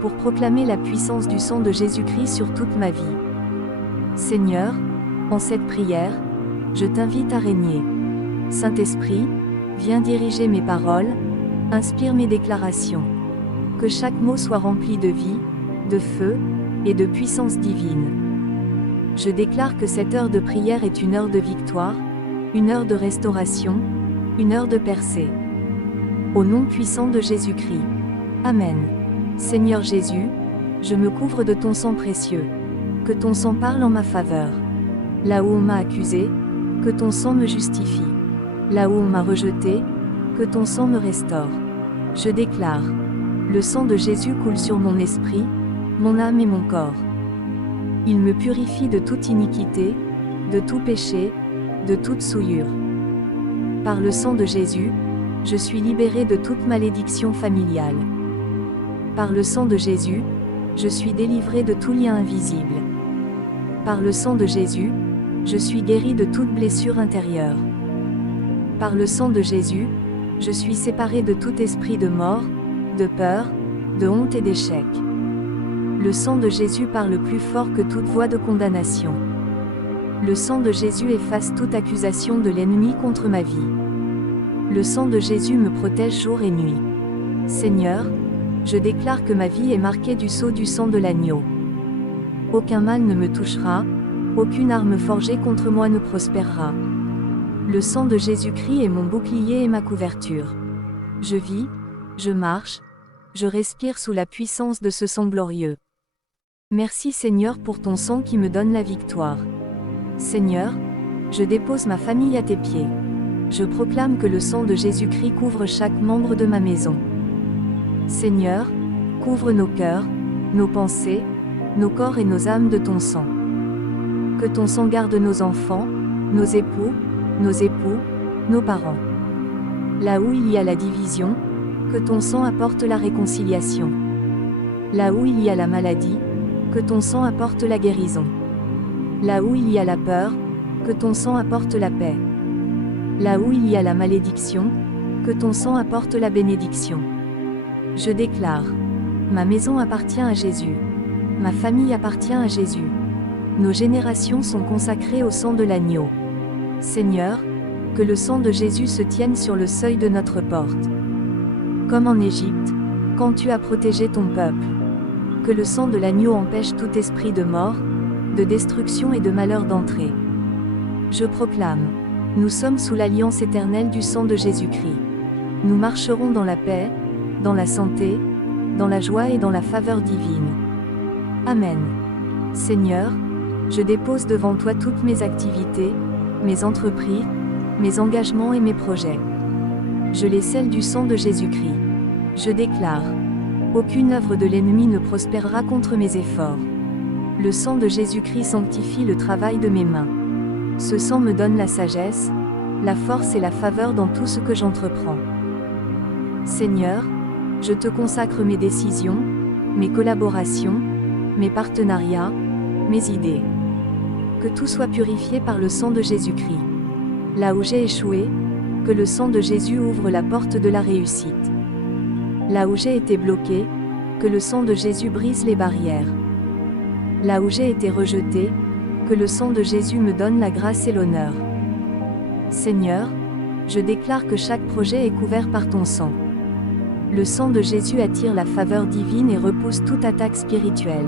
pour proclamer la puissance du sang de Jésus-Christ sur toute ma vie. Seigneur, en cette prière, je t'invite à régner. Saint-Esprit, viens diriger mes paroles, inspire mes déclarations. Que chaque mot soit rempli de vie, de feu, et de puissance divine. Je déclare que cette heure de prière est une heure de victoire, une heure de restauration, une heure de percée. Au nom puissant de Jésus-Christ. Amen. Seigneur Jésus, je me couvre de ton sang précieux. Que ton sang parle en ma faveur. Là où on m'a accusé, que ton sang me justifie. Là où on m'a rejeté, que ton sang me restaure. Je déclare, le sang de Jésus coule sur mon esprit, mon âme et mon corps. Il me purifie de toute iniquité, de tout péché, de toute souillure. Par le sang de Jésus, je suis libéré de toute malédiction familiale. Par le sang de Jésus, je suis délivré de tout lien invisible. Par le sang de Jésus, je suis guéri de toute blessure intérieure. Par le sang de Jésus, je suis séparé de tout esprit de mort, de peur, de honte et d'échec. Le sang de Jésus parle plus fort que toute voix de condamnation. Le sang de Jésus efface toute accusation de l'ennemi contre ma vie. Le sang de Jésus me protège jour et nuit. Seigneur, je déclare que ma vie est marquée du sceau du sang de l'agneau. Aucun mal ne me touchera, aucune arme forgée contre moi ne prospérera. Le sang de Jésus-Christ est mon bouclier et ma couverture. Je vis, je marche, je respire sous la puissance de ce sang glorieux. Merci Seigneur pour ton sang qui me donne la victoire. Seigneur, je dépose ma famille à tes pieds. Je proclame que le sang de Jésus-Christ couvre chaque membre de ma maison. Seigneur, couvre nos cœurs, nos pensées, nos corps et nos âmes de ton sang. Que ton sang garde nos enfants, nos époux, nos parents. Là où il y a la division, que ton sang apporte la réconciliation. Là où il y a la maladie, que ton sang apporte la guérison. Là où il y a la peur, que ton sang apporte la paix. Là où il y a la malédiction, que ton sang apporte la bénédiction. Je déclare, ma maison appartient à Jésus. Ma famille appartient à Jésus. Nos générations sont consacrées au sang de l'agneau. Seigneur, que le sang de Jésus se tienne sur le seuil de notre porte. Comme en Égypte, quand tu as protégé ton peuple. Que le sang de l'agneau empêche tout esprit de mort, de destruction et de malheur d'entrer. Je proclame, nous sommes sous l'alliance éternelle du sang de Jésus-Christ. Nous marcherons dans la paix, dans la santé, dans la joie et dans la faveur divine. Amen. Seigneur, je dépose devant toi toutes mes activités, mes entreprises, mes engagements et mes projets. Je les scelle du sang de Jésus-Christ. Je déclare, aucune œuvre de l'ennemi ne prospérera contre mes efforts. Le sang de Jésus-Christ sanctifie le travail de mes mains. Ce sang me donne la sagesse, la force et la faveur dans tout ce que j'entreprends. Seigneur, je te consacre mes décisions, mes collaborations, mes partenariats, mes idées. Que tout soit purifié par le sang de Jésus-Christ. Là où j'ai échoué, que le sang de Jésus ouvre la porte de la réussite. Là où j'ai été bloqué, que le sang de Jésus brise les barrières. Là où j'ai été rejeté, que le sang de Jésus me donne la grâce et l'honneur. Seigneur, je déclare que chaque projet est couvert par ton sang. Le sang de Jésus attire la faveur divine et repousse toute attaque spirituelle.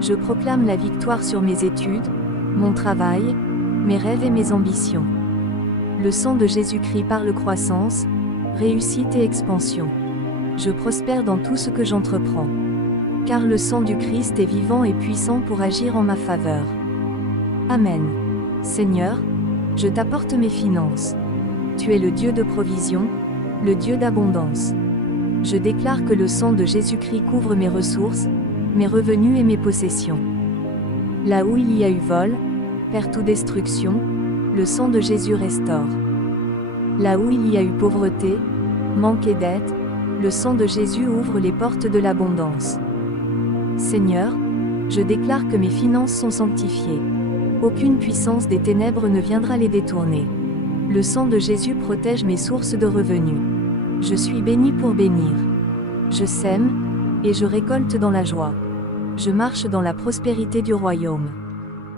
Je proclame la victoire sur mes études, mon travail, mes rêves et mes ambitions. Le sang de Jésus-Christ parle croissance, réussite et expansion. Je prospère dans tout ce que j'entreprends. Car le sang du Christ est vivant et puissant pour agir en ma faveur. Amen. Seigneur, je t'apporte mes finances. Tu es le Dieu de provision, le Dieu d'abondance. Je déclare que le sang de Jésus-Christ couvre mes ressources, mes revenus et mes possessions. Là où il y a eu vol, perte ou destruction, le sang de Jésus restaure. Là où il y a eu pauvreté, manque et dette, le sang de Jésus ouvre les portes de l'abondance. Seigneur, je déclare que mes finances sont sanctifiées. Aucune puissance des ténèbres ne viendra les détourner. Le sang de Jésus protège mes sources de revenus. Je suis béni pour bénir. Je sème, et je récolte dans la joie. Je marche dans la prospérité du royaume.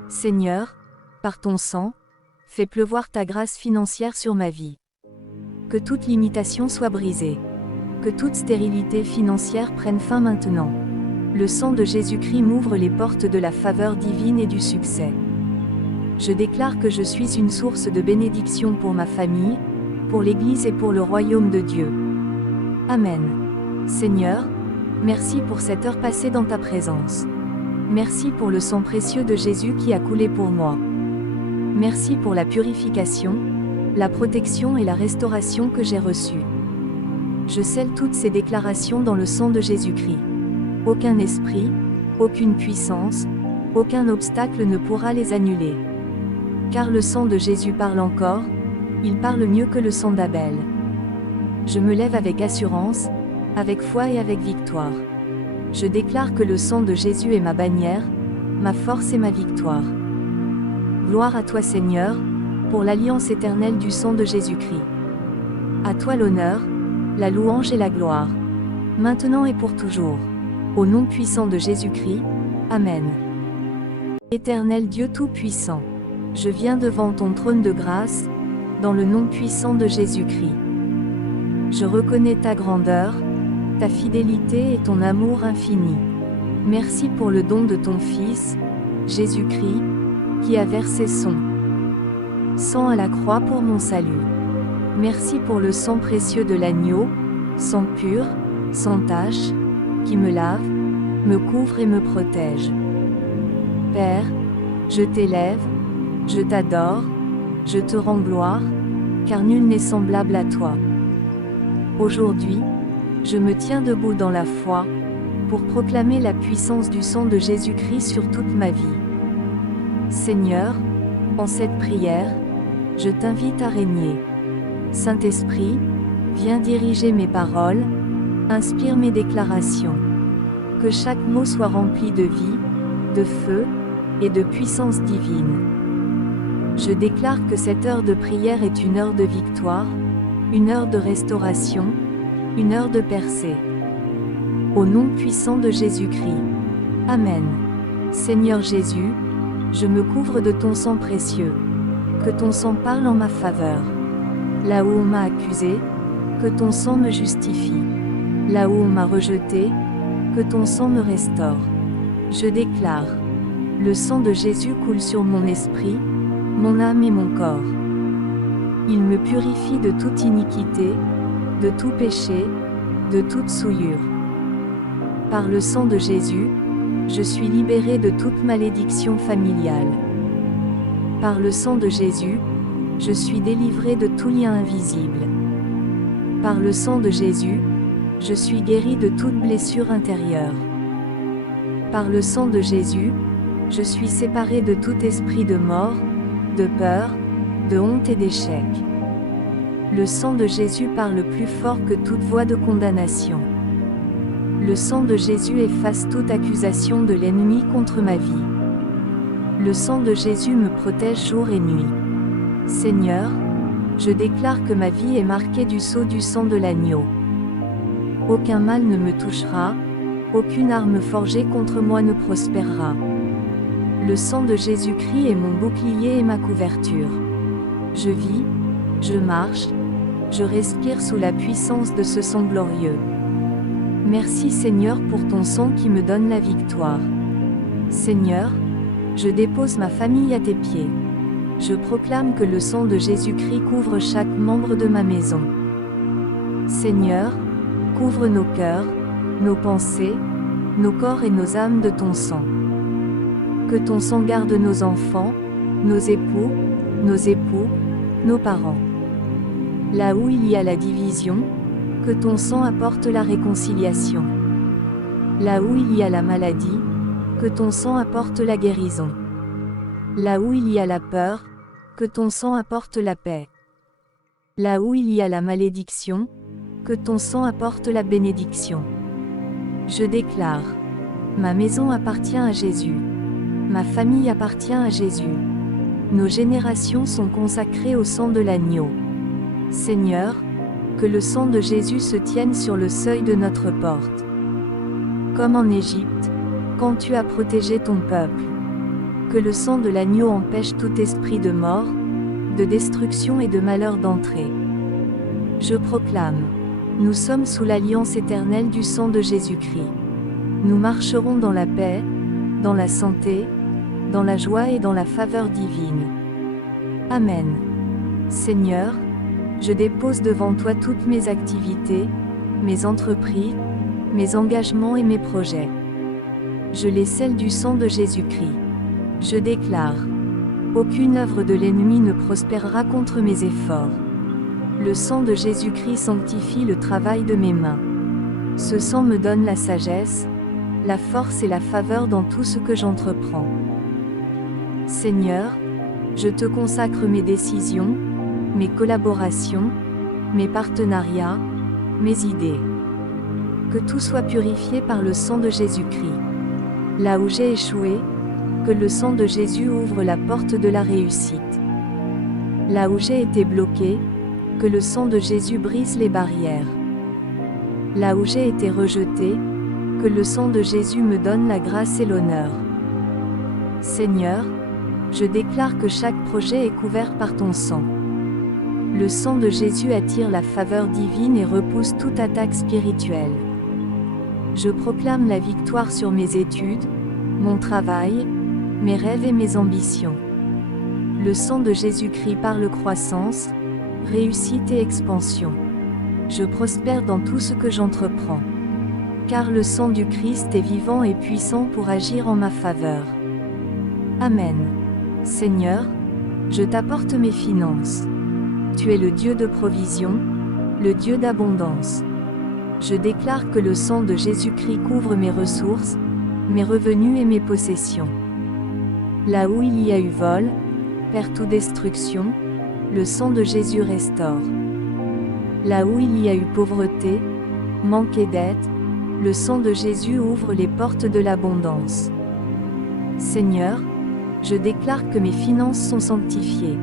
Seigneur, par ton sang, fais pleuvoir ta grâce financière sur ma vie. Que toute limitation soit brisée. Que toute stérilité financière prenne fin maintenant. Le sang de Jésus-Christ m'ouvre les portes de la faveur divine et du succès. Je déclare que je suis une source de bénédiction pour ma famille, pour l'Église et pour le royaume de Dieu. Amen. Seigneur, merci pour cette heure passée dans ta présence. Merci pour le sang précieux de Jésus qui a coulé pour moi. Merci pour la purification, la protection et la restauration que j'ai reçues. Je scelle toutes ces déclarations dans le sang de Jésus-Christ. Aucun esprit, aucune puissance, aucun obstacle ne pourra les annuler. Car le sang de Jésus parle encore, il parle mieux que le sang d'Abel. Je me lève avec assurance, avec foi et avec victoire. Je déclare que le sang de Jésus est ma bannière, ma force et ma victoire. Gloire à toi Seigneur, pour l'alliance éternelle du sang de Jésus-Christ. À toi l'honneur, la louange et la gloire, maintenant et pour toujours. Au nom puissant de Jésus-Christ, Amen. Éternel Dieu Tout-Puissant, je viens devant ton trône de grâce, dans le nom puissant de Jésus-Christ. Je reconnais ta grandeur, ta fidélité et ton amour infini. Merci pour le don de ton Fils, Jésus-Christ, qui a versé son sang à la croix pour mon salut. Merci pour le sang précieux de l'agneau, sang pur, sans tache, qui me lave, me couvre et me protège. Père, je t'élève, je t'adore, je te rends gloire, car nul n'est semblable à toi. Aujourd'hui, je me tiens debout dans la foi, pour proclamer la puissance du sang de Jésus-Christ sur toute ma vie. Seigneur, en cette prière, je t'invite à régner. Saint-Esprit, viens diriger mes paroles, inspire mes déclarations. Que chaque mot soit rempli de vie, de feu, et de puissance divine. Je déclare que cette heure de prière est une heure de victoire, une heure de restauration, une heure de percée. Au nom puissant de Jésus-Christ. Amen. Seigneur Jésus, je me couvre de ton sang précieux. Que ton sang parle en ma faveur. Là où on m'a accusé, que ton sang me justifie. Là où on m'a rejeté, que ton sang me restaure. Je déclare, le sang de Jésus coule sur mon esprit, mon âme et mon corps. Il me purifie de toute iniquité, de tout péché, de toute souillure. Par le sang de Jésus, je suis libéré de toute malédiction familiale. Par le sang de Jésus, je suis délivré de tout lien invisible. Par le sang de Jésus, je suis guéri de toute blessure intérieure. Par le sang de Jésus, je suis séparé de tout esprit de mort, de peur, de honte et d'échec. Le sang de Jésus parle plus fort que toute voix de condamnation. Le sang de Jésus efface toute accusation de l'ennemi contre ma vie. Le sang de Jésus me protège jour et nuit. Seigneur, je déclare que ma vie est marquée du sceau du sang de l'agneau. Aucun mal ne me touchera, aucune arme forgée contre moi ne prospérera. Le sang de Jésus-Christ est mon bouclier et ma couverture. Je vis, je marche, je respire sous la puissance de ce sang glorieux. Merci Seigneur pour ton sang qui me donne la victoire. Seigneur, je dépose ma famille à tes pieds. Je proclame que le sang de Jésus-Christ couvre chaque membre de ma maison. Seigneur, couvre nos cœurs, nos pensées, nos corps et nos âmes de ton sang. Que ton sang garde nos enfants, nos époux, nos parents. Là où il y a la division, que ton sang apporte la réconciliation. Là où il y a la maladie, que ton sang apporte la guérison. Là où il y a la peur, que ton sang apporte la paix. Là où il y a la malédiction, que ton sang apporte la bénédiction. Je déclare, ma maison appartient à Jésus. Ma famille appartient à Jésus. Nos générations sont consacrées au sang de l'agneau. Seigneur, que le sang de Jésus se tienne sur le seuil de notre porte. Comme en Égypte, quand tu as protégé ton peuple. Que le sang de l'agneau empêche tout esprit de mort, de destruction et de malheur d'entrer. Je proclame, nous sommes sous l'alliance éternelle du sang de Jésus-Christ. Nous marcherons dans la paix, dans la santé, dans la joie et dans la faveur divine. Amen. Seigneur, je dépose devant toi toutes mes activités, mes entreprises, mes engagements et mes projets. Je les scelle du sang de Jésus-Christ. Je déclare, aucune œuvre de l'ennemi ne prospérera contre mes efforts. Le sang de Jésus-Christ sanctifie le travail de mes mains. Ce sang me donne la sagesse, la force et la faveur dans tout ce que j'entreprends. Seigneur, je te consacre mes décisions, mes collaborations, mes partenariats, mes idées. Que tout soit purifié par le sang de Jésus-Christ. Là où j'ai échoué, que le sang de Jésus ouvre la porte de la réussite. Là où j'ai été bloqué, que le sang de Jésus brise les barrières. Là où j'ai été rejeté, que le sang de Jésus me donne la grâce et l'honneur. Seigneur, je déclare que chaque projet est couvert par ton sang. Le sang de Jésus attire la faveur divine et repousse toute attaque spirituelle. Je proclame la victoire sur mes études, mon travail, mes rêves et mes ambitions. Le sang de Jésus-Christ parle croissance, réussite et expansion. Je prospère dans tout ce que j'entreprends. Car le sang du Christ est vivant et puissant pour agir en ma faveur. Amen. Seigneur, je t'apporte mes finances. Tu es le Dieu de provision, le Dieu d'abondance. Je déclare que le sang de Jésus-Christ couvre mes ressources, mes revenus et mes possessions. Là où il y a eu vol, perte ou destruction, le sang de Jésus restaure. Là où il y a eu pauvreté, manque et dette, le sang de Jésus ouvre les portes de l'abondance. Seigneur, Je déclare que mes finances sont sanctifiées.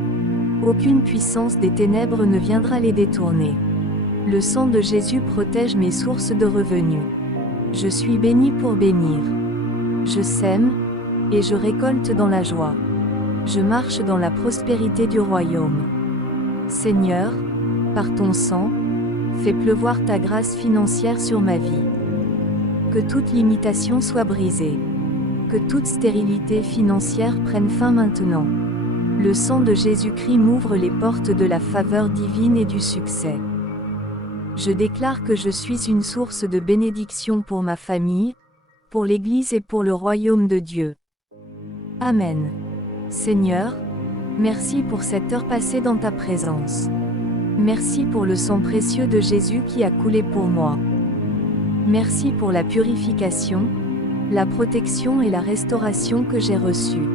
Aucune puissance des ténèbres ne viendra les détourner. Le sang de Jésus protège mes sources de revenus. Je suis béni pour bénir. Je sème, et je récolte dans la joie. Je marche dans la prospérité du royaume. Seigneur, par ton sang, fais pleuvoir ta grâce financière sur ma vie. Que toute limitation soit brisée. Que toute stérilité financière prenne fin maintenant. Le sang de Jésus-Christ m'ouvre les portes de la faveur divine et du succès. Je déclare que je suis une source de bénédiction pour ma famille, pour l'Église et pour le royaume de Dieu. Amen. Seigneur, merci pour cette heure passée dans ta présence. Merci pour le sang précieux de Jésus qui a coulé pour moi. Merci pour la purification, la protection et la restauration que j'ai reçues.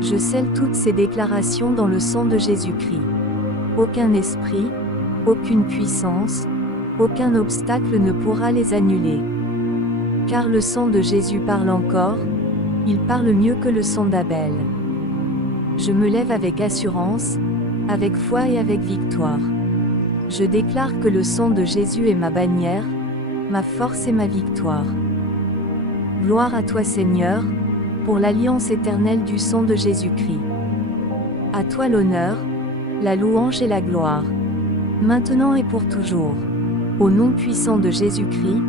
Je scelle toutes ces déclarations dans le sang de Jésus-Christ. Aucun esprit, aucune puissance, aucun obstacle ne pourra les annuler. Car le sang de Jésus parle encore, il parle mieux que le sang d'Abel. Je me lève avec assurance, avec foi et avec victoire. Je déclare que le sang de Jésus est ma bannière, ma force et ma victoire. Gloire à toi Seigneur, pour l'alliance éternelle du sang de Jésus-Christ. À toi l'honneur, la louange et la gloire, maintenant et pour toujours. Au nom puissant de Jésus-Christ,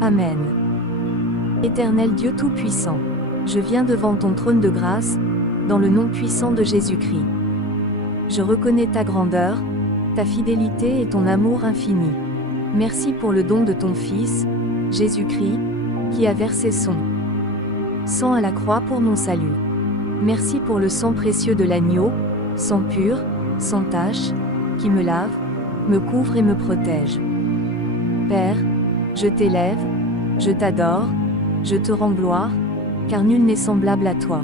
Amen. Éternel Dieu Tout-Puissant, je viens devant ton trône de grâce, dans le nom puissant de Jésus-Christ. Je reconnais ta grandeur, ta fidélité et ton amour infini. Merci pour le don de ton Fils, Jésus-Christ, qui a versé son sang à la croix pour mon salut. Merci pour le sang précieux de l'agneau, sang pur, sans tache, qui me lave, me couvre et me protège. Père, je t'élève, je t'adore, je te rends gloire, car nul n'est semblable à toi.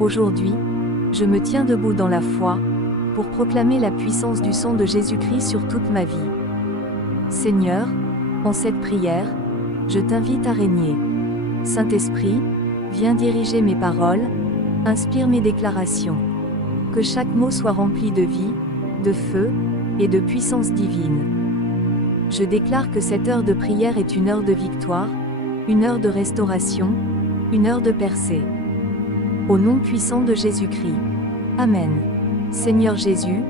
Aujourd'hui, je me tiens debout dans la foi, pour proclamer la puissance du sang de Jésus-Christ sur toute ma vie. Seigneur, en cette prière, je t'invite à régner. Saint-Esprit, viens diriger mes paroles, inspire mes déclarations. Que chaque mot soit rempli de vie, de feu, et de puissance divine. Je déclare que cette heure de prière est une heure de victoire, une heure de restauration, une heure de percée. Au nom puissant de Jésus-Christ. Amen. Seigneur Jésus,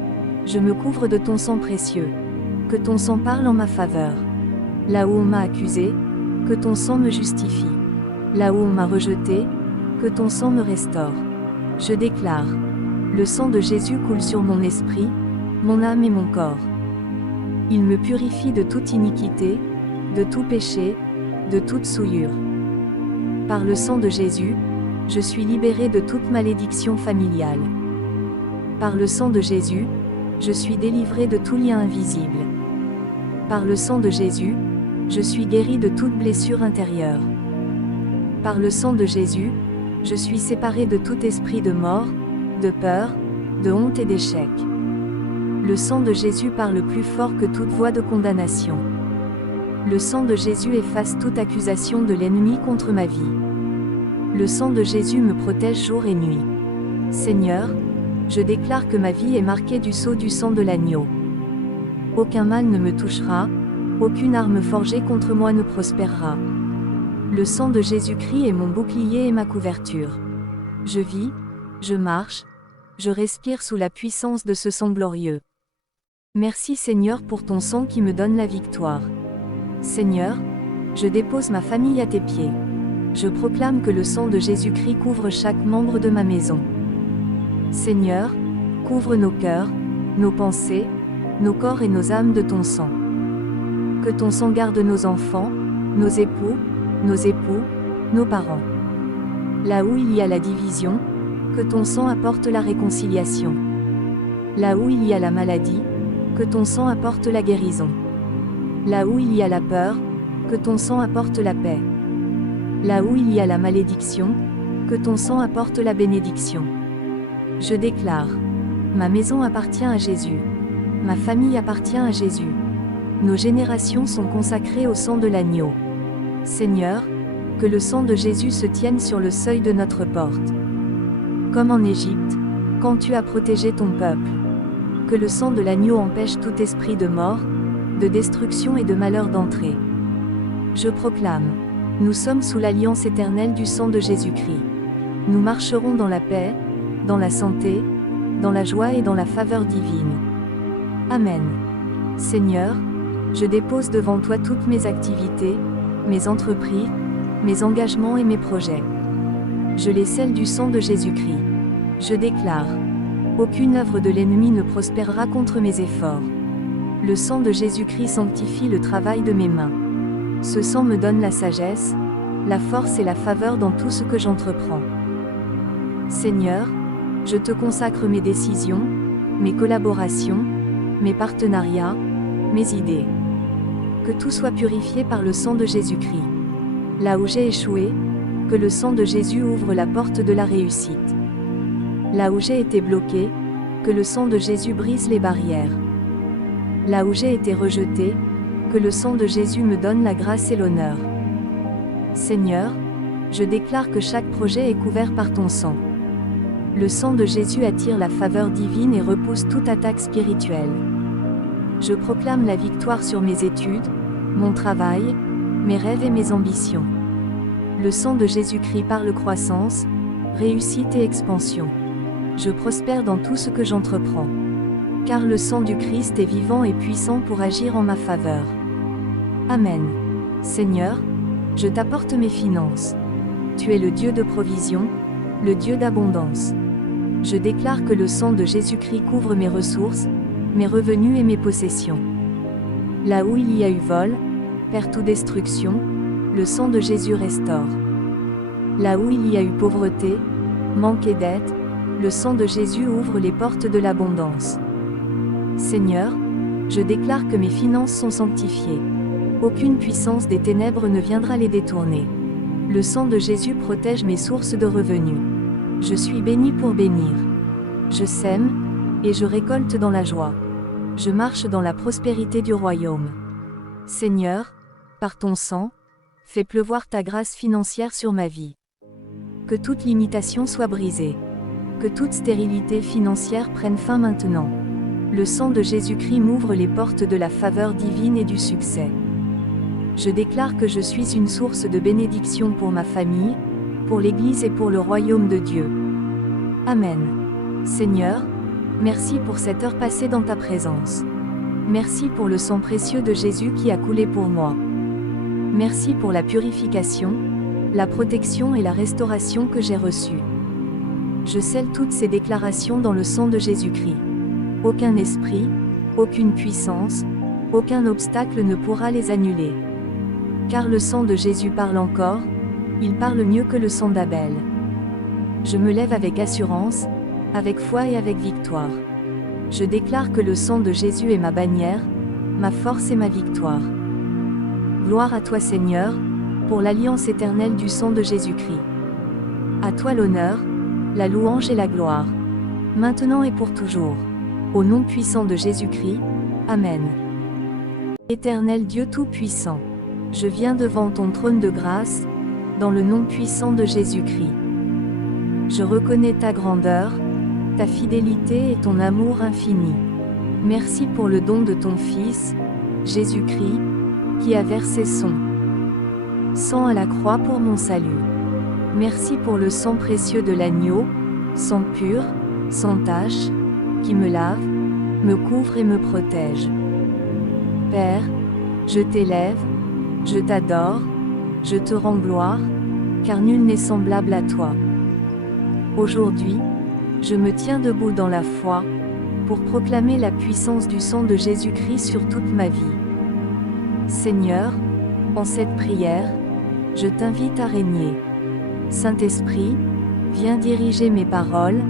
je me couvre de ton sang précieux. Que ton sang parle en ma faveur. Là où on m'a accusé, que ton sang me justifie. Là où on m'a rejeté, que ton sang me restaure. Je déclare, le sang de Jésus coule sur mon esprit, mon âme et mon corps. Il me purifie de toute iniquité, de tout péché, de toute souillure. Par le sang de Jésus, je suis libéré de toute malédiction familiale. Par le sang de Jésus, je suis délivré de tout lien invisible. Par le sang de Jésus, je suis guéri de toute blessure intérieure. Par le sang de Jésus, je suis séparé de tout esprit de mort, de peur, de honte et d'échec. Le sang de Jésus parle plus fort que toute voix de condamnation. Le sang de Jésus efface toute accusation de l'ennemi contre ma vie. Le sang de Jésus me protège jour et nuit. Seigneur, je déclare que ma vie est marquée du sceau du sang de l'agneau. Aucun mal ne me touchera, aucune arme forgée contre moi ne prospérera. Le sang de Jésus-Christ est mon bouclier et ma couverture. Je vis, je marche, je respire sous la puissance de ce sang glorieux. Merci Seigneur pour ton sang qui me donne la victoire. Seigneur, je dépose ma famille à tes pieds. Je proclame que le sang de Jésus-Christ couvre chaque membre de ma maison. Seigneur, couvre nos cœurs, nos pensées, nos corps et nos âmes de ton sang. Que ton sang garde nos enfants, nos époux, nos parents. Là où il y a la division, que ton sang apporte la réconciliation. Là où il y a la maladie, que ton sang apporte la guérison. Là où il y a la peur, que ton sang apporte la paix. Là où il y a la malédiction, que ton sang apporte la bénédiction. Je déclare, ma maison appartient à Jésus. Ma famille appartient à Jésus. Nos générations sont consacrées au sang de l'agneau. Seigneur, que le sang de Jésus se tienne sur le seuil de notre porte. comme en Égypte, quand tu as protégé ton peuple. Que le sang de l'agneau empêche tout esprit de mort, de destruction et de malheur d'entrer. Je proclame. Nous sommes sous l'alliance éternelle du sang de Jésus-Christ. Nous marcherons dans la paix, dans la santé, dans la joie et dans la faveur divine. Amen. Seigneur, je dépose devant toi toutes mes activités, mes entreprises, mes engagements et mes projets. Je les scelle du sang de Jésus-Christ. Je déclare. Aucune œuvre de l'ennemi ne prospérera contre mes efforts. Le sang de Jésus-Christ sanctifie le travail de mes mains. Ce sang me donne la sagesse, la force et la faveur dans tout ce que j'entreprends. Seigneur, je te consacre mes décisions, mes collaborations, mes partenariats, mes idées. Que tout soit purifié par le sang de Jésus-Christ. Là où j'ai échoué, que le sang de Jésus ouvre la porte de la réussite. Là où j'ai été bloqué, que le sang de Jésus brise les barrières. Là où j'ai été rejeté, que le sang de Jésus me donne la grâce et l'honneur. Seigneur, je déclare que chaque projet est couvert par ton sang. Le sang de Jésus attire la faveur divine et repousse toute attaque spirituelle. Je proclame la victoire sur mes études, mon travail, mes rêves et mes ambitions. Le sang de Jésus-Christ parle croissance, réussite et expansion. Je prospère dans tout ce que j'entreprends. Car le sang du Christ est vivant et puissant pour agir en ma faveur. Amen. Seigneur, je t'apporte mes finances. Tu es le Dieu de provision, le Dieu d'abondance. Je déclare que le sang de Jésus-Christ couvre mes ressources, mes revenus et mes possessions. Là où il y a eu vol, perte ou destruction, le sang de Jésus restaure. Là où il y a eu pauvreté, manque et dette, le sang de Jésus ouvre les portes de l'abondance. Seigneur, je déclare que mes finances sont sanctifiées. Aucune puissance des ténèbres ne viendra les détourner. Le sang de Jésus protège mes sources de revenus. Je suis béni pour bénir. Je sème, et je récolte dans la joie. Je marche dans la prospérité du royaume. Seigneur, par ton sang, fais pleuvoir ta grâce financière sur ma vie. Que toute limitation soit brisée. Que toute stérilité financière prenne fin maintenant. Le sang de Jésus-Christ m'ouvre les portes de la faveur divine et du succès. Je déclare que je suis une source de bénédiction pour ma famille, pour l'Église et pour le royaume de Dieu. Amen. Seigneur, merci pour cette heure passée dans ta présence. Merci pour le sang précieux de Jésus qui a coulé pour moi. Merci pour la purification, la protection et la restauration que j'ai reçues. Je scelle toutes ces déclarations dans le sang de Jésus-Christ. Aucun esprit, aucune puissance, aucun obstacle ne pourra les annuler. Car le sang de Jésus parle encore, il parle mieux que le sang d'Abel. Je me lève avec assurance, avec foi et avec victoire. Je déclare que le sang de Jésus est ma bannière, ma force et ma victoire. Gloire à toi Seigneur, pour l'alliance éternelle du sang de Jésus-Christ. À toi l'honneur, la louange et la gloire, maintenant et pour toujours. Au nom puissant de Jésus-Christ, Amen. Éternel Dieu Tout-Puissant, je viens devant ton trône de grâce, dans le nom puissant de Jésus-Christ. Je reconnais ta grandeur, ta fidélité et ton amour infini. Merci pour le don de ton Fils, Jésus-Christ, qui a versé son sang à la croix pour mon salut. Merci pour le sang précieux de l'agneau, sang pur, sans tache, qui me lave, me couvre et me protège. Père, je t'élève, je t'adore, je te rends gloire, car nul n'est semblable à toi. Aujourd'hui, je me tiens debout dans la foi, pour proclamer la puissance du sang de Jésus-Christ sur toute ma vie. Seigneur, en cette prière, je t'invite à régner. Saint-Esprit, viens diriger mes paroles,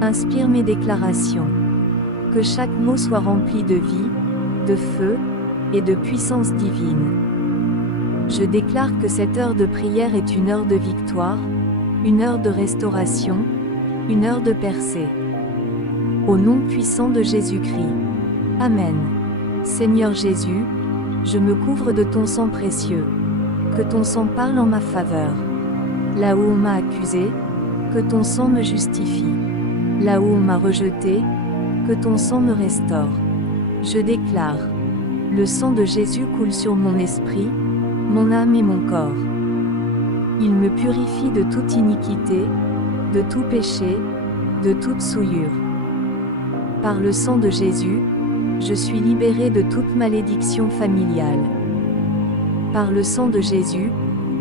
inspire mes déclarations. Que chaque mot soit rempli de vie, de feu, et de puissance divine. Je déclare que cette heure de prière est une heure de victoire, une heure de restauration, une heure de percée. Au nom puissant de Jésus-Christ. Amen. Seigneur Jésus, je me couvre de ton sang précieux. Que ton sang parle en ma faveur. Là où on m'a accusé, Que ton sang me justifie. Là où on m'a rejeté, que ton sang me restaure. Je déclare. Le sang de Jésus coule sur mon esprit, mon âme et mon corps. Il me purifie de toute iniquité, de tout péché, de toute souillure. Par le sang de Jésus, je suis libéré de toute malédiction familiale. Par le sang de Jésus,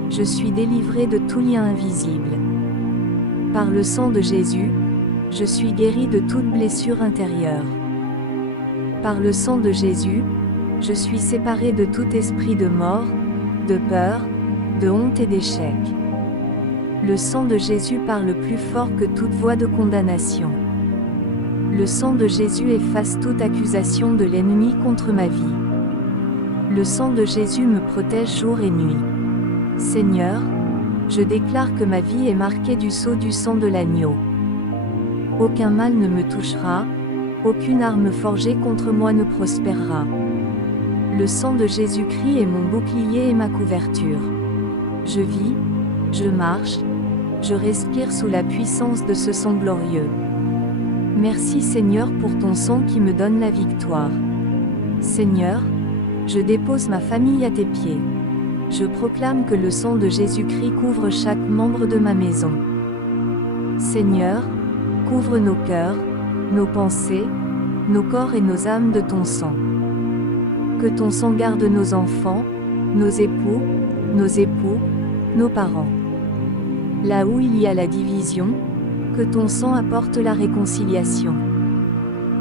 je suis délivré de tout lien invisible. Par le sang de Jésus, je suis guéri de toute blessure intérieure. Par le sang de Jésus, je suis séparé de tout esprit de mort, de peur, de honte et d'échec. Le sang de Jésus parle plus fort que toute voix de condamnation. Le sang de Jésus efface toute accusation de l'ennemi contre ma vie. Le sang de Jésus me protège jour et nuit. Seigneur, je déclare que ma vie est marquée du sceau du sang de l'agneau. Aucun mal ne me touchera, aucune arme forgée contre moi ne prospérera. Le sang de Jésus-Christ est mon bouclier et ma couverture. Je vis, je marche, je respire sous la puissance de ce sang glorieux. Merci Seigneur pour ton sang qui me donne la victoire. Seigneur, je dépose ma famille à tes pieds. Je proclame que le sang de Jésus-Christ couvre chaque membre de ma maison. Seigneur, couvre nos cœurs, nos pensées, nos corps et nos âmes de ton sang. Que ton sang garde nos enfants, nos époux, nos parents. Là où il y a la division, que ton sang apporte la réconciliation.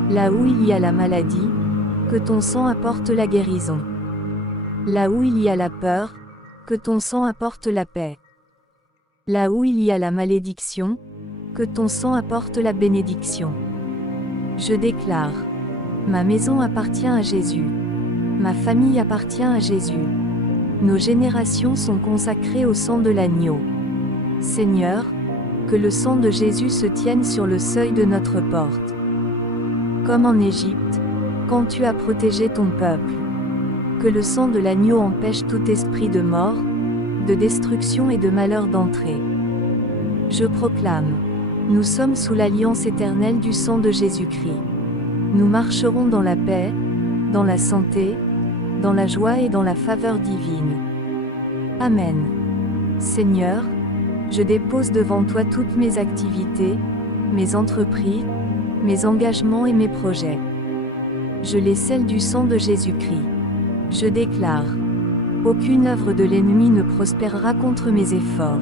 Là où il y a la maladie, que ton sang apporte la guérison. Là où il y a la peur, que ton sang apporte la paix. Là où il y a la malédiction, que ton sang apporte la bénédiction. Je déclare, ma maison appartient à Jésus. Ma famille appartient à Jésus. Nos générations sont consacrées au sang de l'agneau. Seigneur, que le sang de Jésus se tienne sur le seuil de notre porte. Comme en Égypte, quand tu as protégé ton peuple. Que le sang de l'agneau empêche tout esprit de mort, de destruction et de malheur d'entrer. Je proclame, nous sommes sous l'alliance éternelle du sang de Jésus-Christ. Nous marcherons dans la paix, dans la santé, dans la joie et dans la faveur divine. Amen. Seigneur, je dépose devant toi toutes mes activités, mes entreprises, mes engagements et mes projets. Je les scelle du sang de Jésus-Christ. Je déclare, aucune œuvre de l'ennemi ne prospérera contre mes efforts.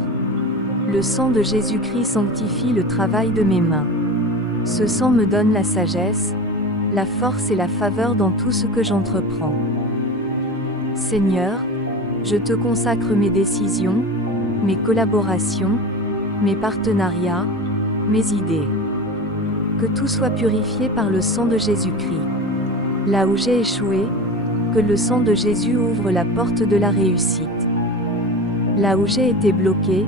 Le sang de Jésus-Christ sanctifie le travail de mes mains. Ce sang me donne la sagesse, la force et la faveur dans tout ce que j'entreprends. Seigneur, je te consacre mes décisions, mes collaborations, mes partenariats, mes idées. Que tout soit purifié par le sang de Jésus-Christ. Là où j'ai échoué, que le sang de Jésus ouvre la porte de la réussite. Là où j'ai été bloqué,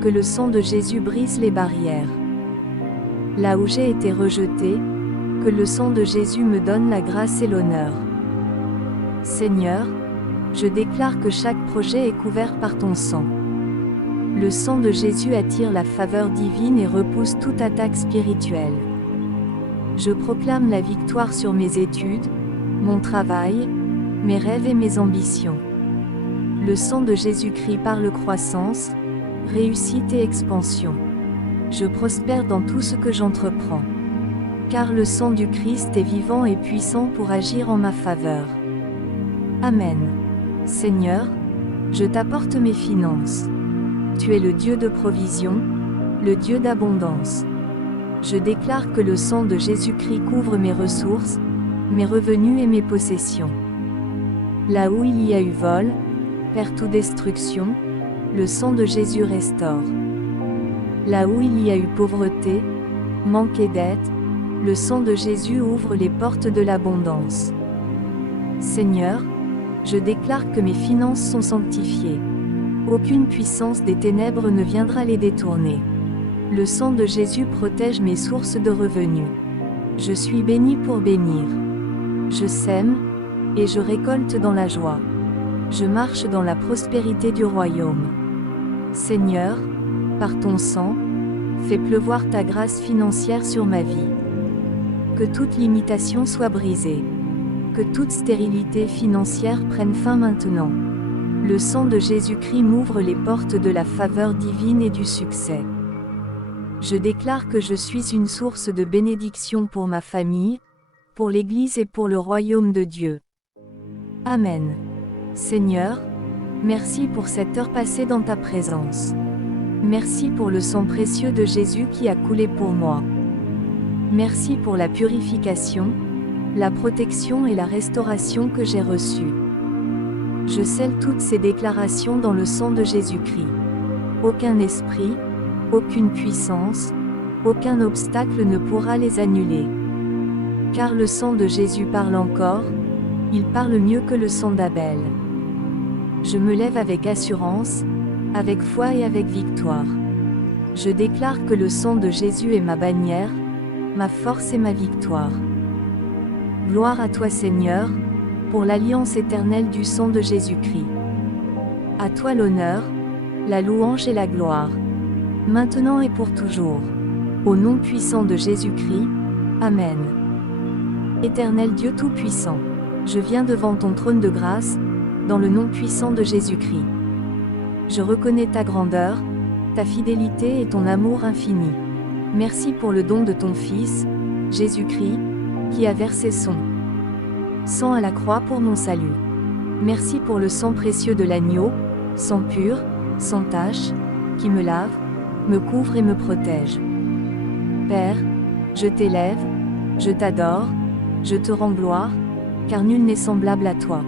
que le sang de Jésus brise les barrières. Là où j'ai été rejeté, que le sang de Jésus me donne la grâce et l'honneur. Seigneur, je déclare que chaque projet est couvert par ton sang. Le sang de Jésus attire la faveur divine et repousse toute attaque spirituelle. Je proclame la victoire sur mes études, mon travail, mes rêves et mes ambitions. Le sang de Jésus-Christ parle croissance, réussite et expansion. Je prospère dans tout ce que j'entreprends. Car le sang du Christ est vivant et puissant pour agir en ma faveur. Amen. Seigneur, je t'apporte mes finances. Tu es le Dieu de provision, le Dieu d'abondance. Je déclare que le sang de Jésus-Christ couvre mes ressources, mes revenus et mes possessions. Là où il y a eu vol, perte ou destruction, le sang de Jésus restaure. Là où il y a eu pauvreté, manque et dette, le sang de Jésus ouvre les portes de l'abondance. Seigneur, je déclare que mes finances sont sanctifiées. Aucune puissance des ténèbres ne viendra les détourner. Le sang de Jésus protège mes sources de revenus. Je suis béni pour bénir. Je sème, et je récolte dans la joie. Je marche dans la prospérité du royaume. Seigneur, par ton sang, Fais pleuvoir ta grâce financière sur ma vie. Que toute limitation soit brisée. Que toute stérilité financière prenne fin maintenant. Le sang de Jésus-Christ m'ouvre les portes de la faveur divine et du succès. Je déclare que je suis une source de bénédiction pour ma famille, pour l'Église et pour le royaume de Dieu. Amen. Seigneur, merci pour cette heure passée dans ta présence. Merci pour le sang précieux de Jésus qui a coulé pour moi. Merci pour la purification, la protection et la restauration que j'ai reçues. Je scelle toutes ces déclarations dans le sang de Jésus-Christ. Aucun esprit, aucune puissance, aucun obstacle ne pourra les annuler. Car le sang de Jésus parle encore, il parle mieux que le sang d'Abel. Je me lève avec assurance, avec foi et avec victoire. Je déclare que le sang de Jésus est ma bannière, ma force et ma victoire. Gloire à toi Seigneur, pour l'alliance éternelle du sang de Jésus-Christ. À toi l'honneur, la louange et la gloire, maintenant et pour toujours. Au nom puissant de Jésus-Christ, Amen. Éternel Dieu Tout-Puissant, je viens devant ton trône de grâce, dans le nom puissant de Jésus-Christ. Je reconnais ta grandeur, ta fidélité et ton amour infini. Merci pour le don de ton Fils, Jésus-Christ, qui a versé son sang à la croix pour mon salut. Merci pour le sang précieux de l'agneau, sang pur, sans tache, qui me lave, me couvre et me protège. Père, je t'élève, je t'adore, je te rends gloire, car nul n'est semblable à toi.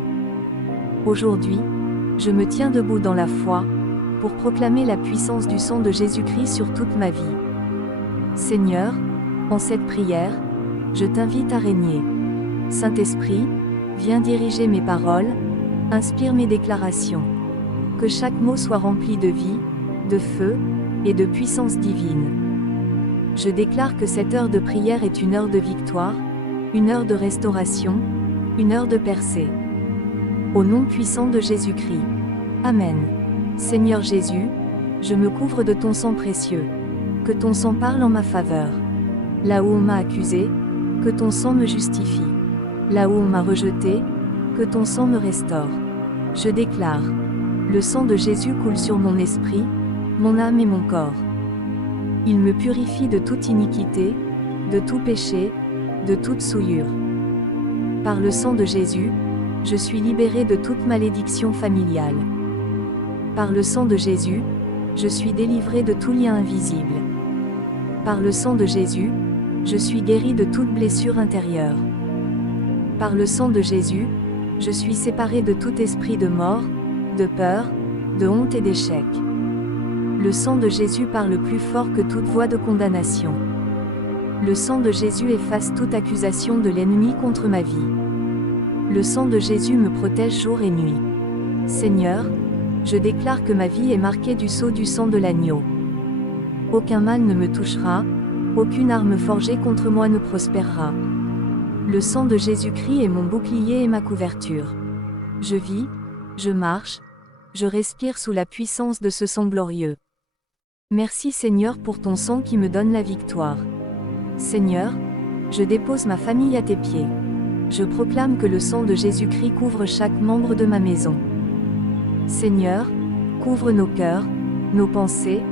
Aujourd'hui, je me tiens debout dans la foi, pour proclamer la puissance du sang de Jésus-Christ sur toute ma vie. Seigneur, en cette prière, je t'invite à régner. Saint-Esprit, viens diriger mes paroles, inspire mes déclarations. Que chaque mot soit rempli de vie, de feu, et de puissance divine. Je déclare que cette heure de prière est une heure de victoire, une heure de restauration, une heure de percée. Au nom puissant de Jésus-Christ. Amen. Seigneur Jésus, je me couvre de ton sang précieux. Que ton sang parle en ma faveur. Là où on m'a accusé, que ton sang me justifie. Là où on m'a rejeté, que ton sang me restaure. Je déclare, le sang de Jésus coule sur mon esprit, mon âme et mon corps. Il me purifie de toute iniquité, de tout péché, de toute souillure. Par le sang de Jésus, je suis libéré de toute malédiction familiale. Par le sang de Jésus, je suis délivré de tout lien invisible. Par le sang de Jésus, je suis guéri de toute blessure intérieure. Par le sang de Jésus, je suis séparé de tout esprit de mort, de peur, de honte et d'échec. Le sang de Jésus parle plus fort que toute voix de condamnation. Le sang de Jésus efface toute accusation de l'ennemi contre ma vie. Le sang de Jésus me protège jour et nuit. Seigneur, je déclare que ma vie est marquée du sceau du sang de l'agneau. Aucun mal ne me touchera, aucune arme forgée contre moi ne prospérera. Le sang de Jésus-Christ est mon bouclier et ma couverture. Je vis, je marche, je respire sous la puissance de ce sang glorieux. Merci Seigneur pour ton sang qui me donne la victoire. Seigneur, je dépose ma famille à tes pieds. Je proclame que le sang de Jésus-Christ couvre chaque membre de ma maison. Seigneur, couvre nos cœurs, nos pensées,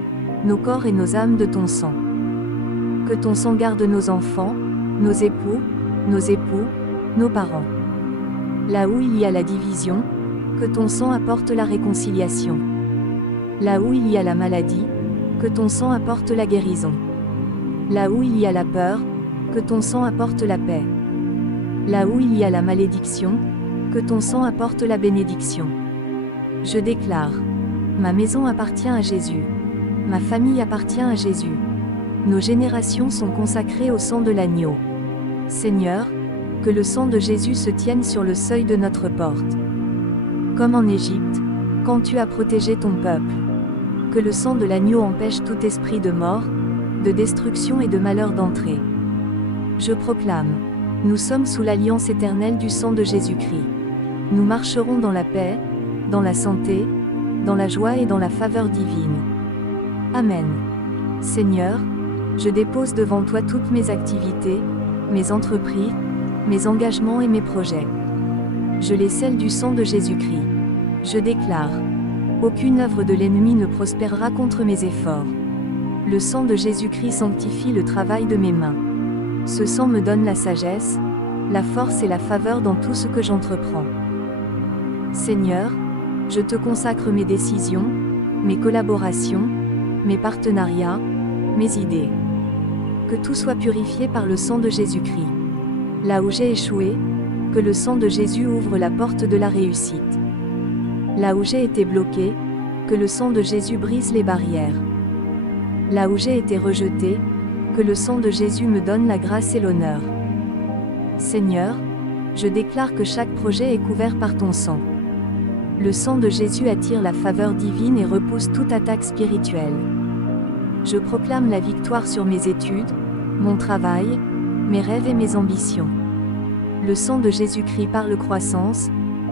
nos corps et nos âmes de ton sang. Que ton sang garde nos enfants, nos époux, nos parents. Là où il y a la division, que ton sang apporte la réconciliation. Là où il y a la maladie, que ton sang apporte la guérison. Là où il y a la peur, que ton sang apporte la paix. Là où il y a la malédiction, que ton sang apporte la bénédiction. Je déclare, ma maison appartient à Jésus. Ma famille appartient à Jésus. Nos générations sont consacrées au sang de l'agneau. Seigneur, que le sang de Jésus se tienne sur le seuil de notre porte. Comme en Égypte, quand tu as protégé ton peuple. Que le sang de l'agneau empêche tout esprit de mort, de destruction et de malheur d'entrer. Je proclame, nous sommes sous l'alliance éternelle du sang de Jésus-Christ. Nous marcherons dans la paix, dans la santé, dans la joie et dans la faveur divine. Amen. Seigneur, Je dépose devant toi toutes mes activités, mes entreprises, mes engagements et mes projets. Je les scelle du sang de Jésus-Christ. Je déclare: aucune œuvre de l'ennemi ne prospérera contre mes efforts. Le sang de Jésus-Christ sanctifie le travail de mes mains. Ce sang me donne la sagesse, la force et la faveur dans tout ce que j'entreprends. Seigneur, je te consacre mes décisions, mes collaborations, mes partenariats, mes idées. Que tout soit purifié par le sang de Jésus-Christ. Là où j'ai échoué, que le sang de Jésus ouvre la porte de la réussite. Là où j'ai été bloqué, que le sang de Jésus brise les barrières. Là où j'ai été rejeté, que le sang de Jésus me donne la grâce et l'honneur. Seigneur, je déclare que chaque projet est couvert par ton sang. Le sang de Jésus attire la faveur divine et repousse toute attaque spirituelle. Je proclame la victoire sur mes études, mon travail, mes rêves et mes ambitions. Le sang de Jésus-Christ parle croissance,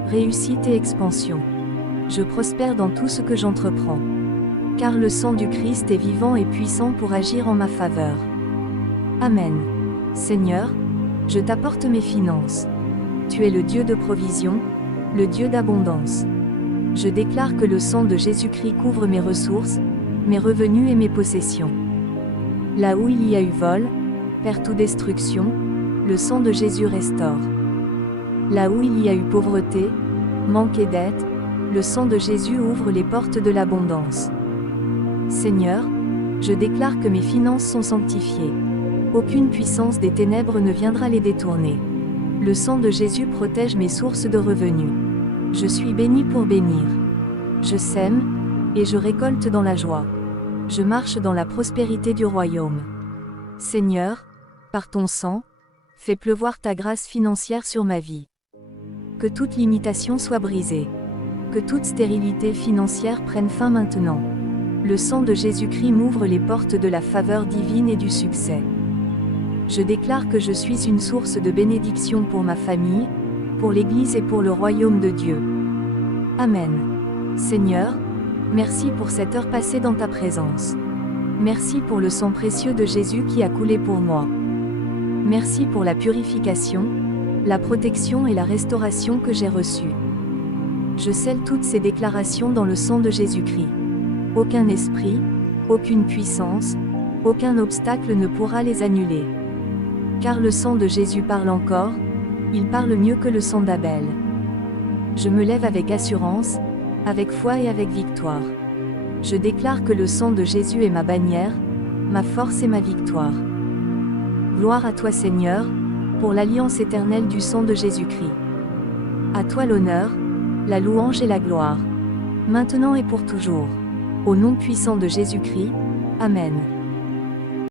réussite et expansion. Je prospère dans tout ce que j'entreprends. Car le sang du Christ est vivant et puissant pour agir en ma faveur. Amen. Seigneur, je t'apporte mes finances. Tu es le Dieu de provision, le Dieu d'abondance. Je déclare que le sang de Jésus-Christ couvre mes ressources, mes revenus et mes possessions. Là où il y a eu vol, perte ou destruction, le sang de Jésus restaure. Là où il y a eu pauvreté, manque et dette, le sang de Jésus ouvre les portes de l'abondance. Seigneur, je déclare que mes finances sont sanctifiées. Aucune puissance des ténèbres ne viendra les détourner. Le sang de Jésus protège mes sources de revenus. Je suis béni pour bénir. Je sème, et je récolte dans la joie. Je marche dans la prospérité du royaume. Seigneur, par ton sang, fais pleuvoir ta grâce financière sur ma vie. Que toute limitation soit brisée. Que toute stérilité financière prenne fin maintenant. Le sang de Jésus-Christ m'ouvre les portes de la faveur divine et du succès. Je déclare que je suis une source de bénédiction pour ma famille, pour l'Église et pour le royaume de Dieu. Amen. Seigneur, merci pour cette heure passée dans ta présence. Merci pour le sang précieux de Jésus qui a coulé pour moi. Merci pour la purification, la protection et la restauration que j'ai reçues. Je scelle toutes ces déclarations dans le sang de Jésus-Christ. Aucun esprit, aucune puissance, aucun obstacle ne pourra les annuler. Car le sang de Jésus parle encore, il parle mieux que le sang d'Abel. Je me lève avec assurance, avec foi et avec victoire. Je déclare que le sang de Jésus est ma bannière, ma force et ma victoire. Gloire à toi Seigneur, pour l'alliance éternelle du sang de Jésus-Christ. À toi l'honneur, la louange et la gloire, maintenant et pour toujours. Au nom puissant de Jésus-Christ, Amen.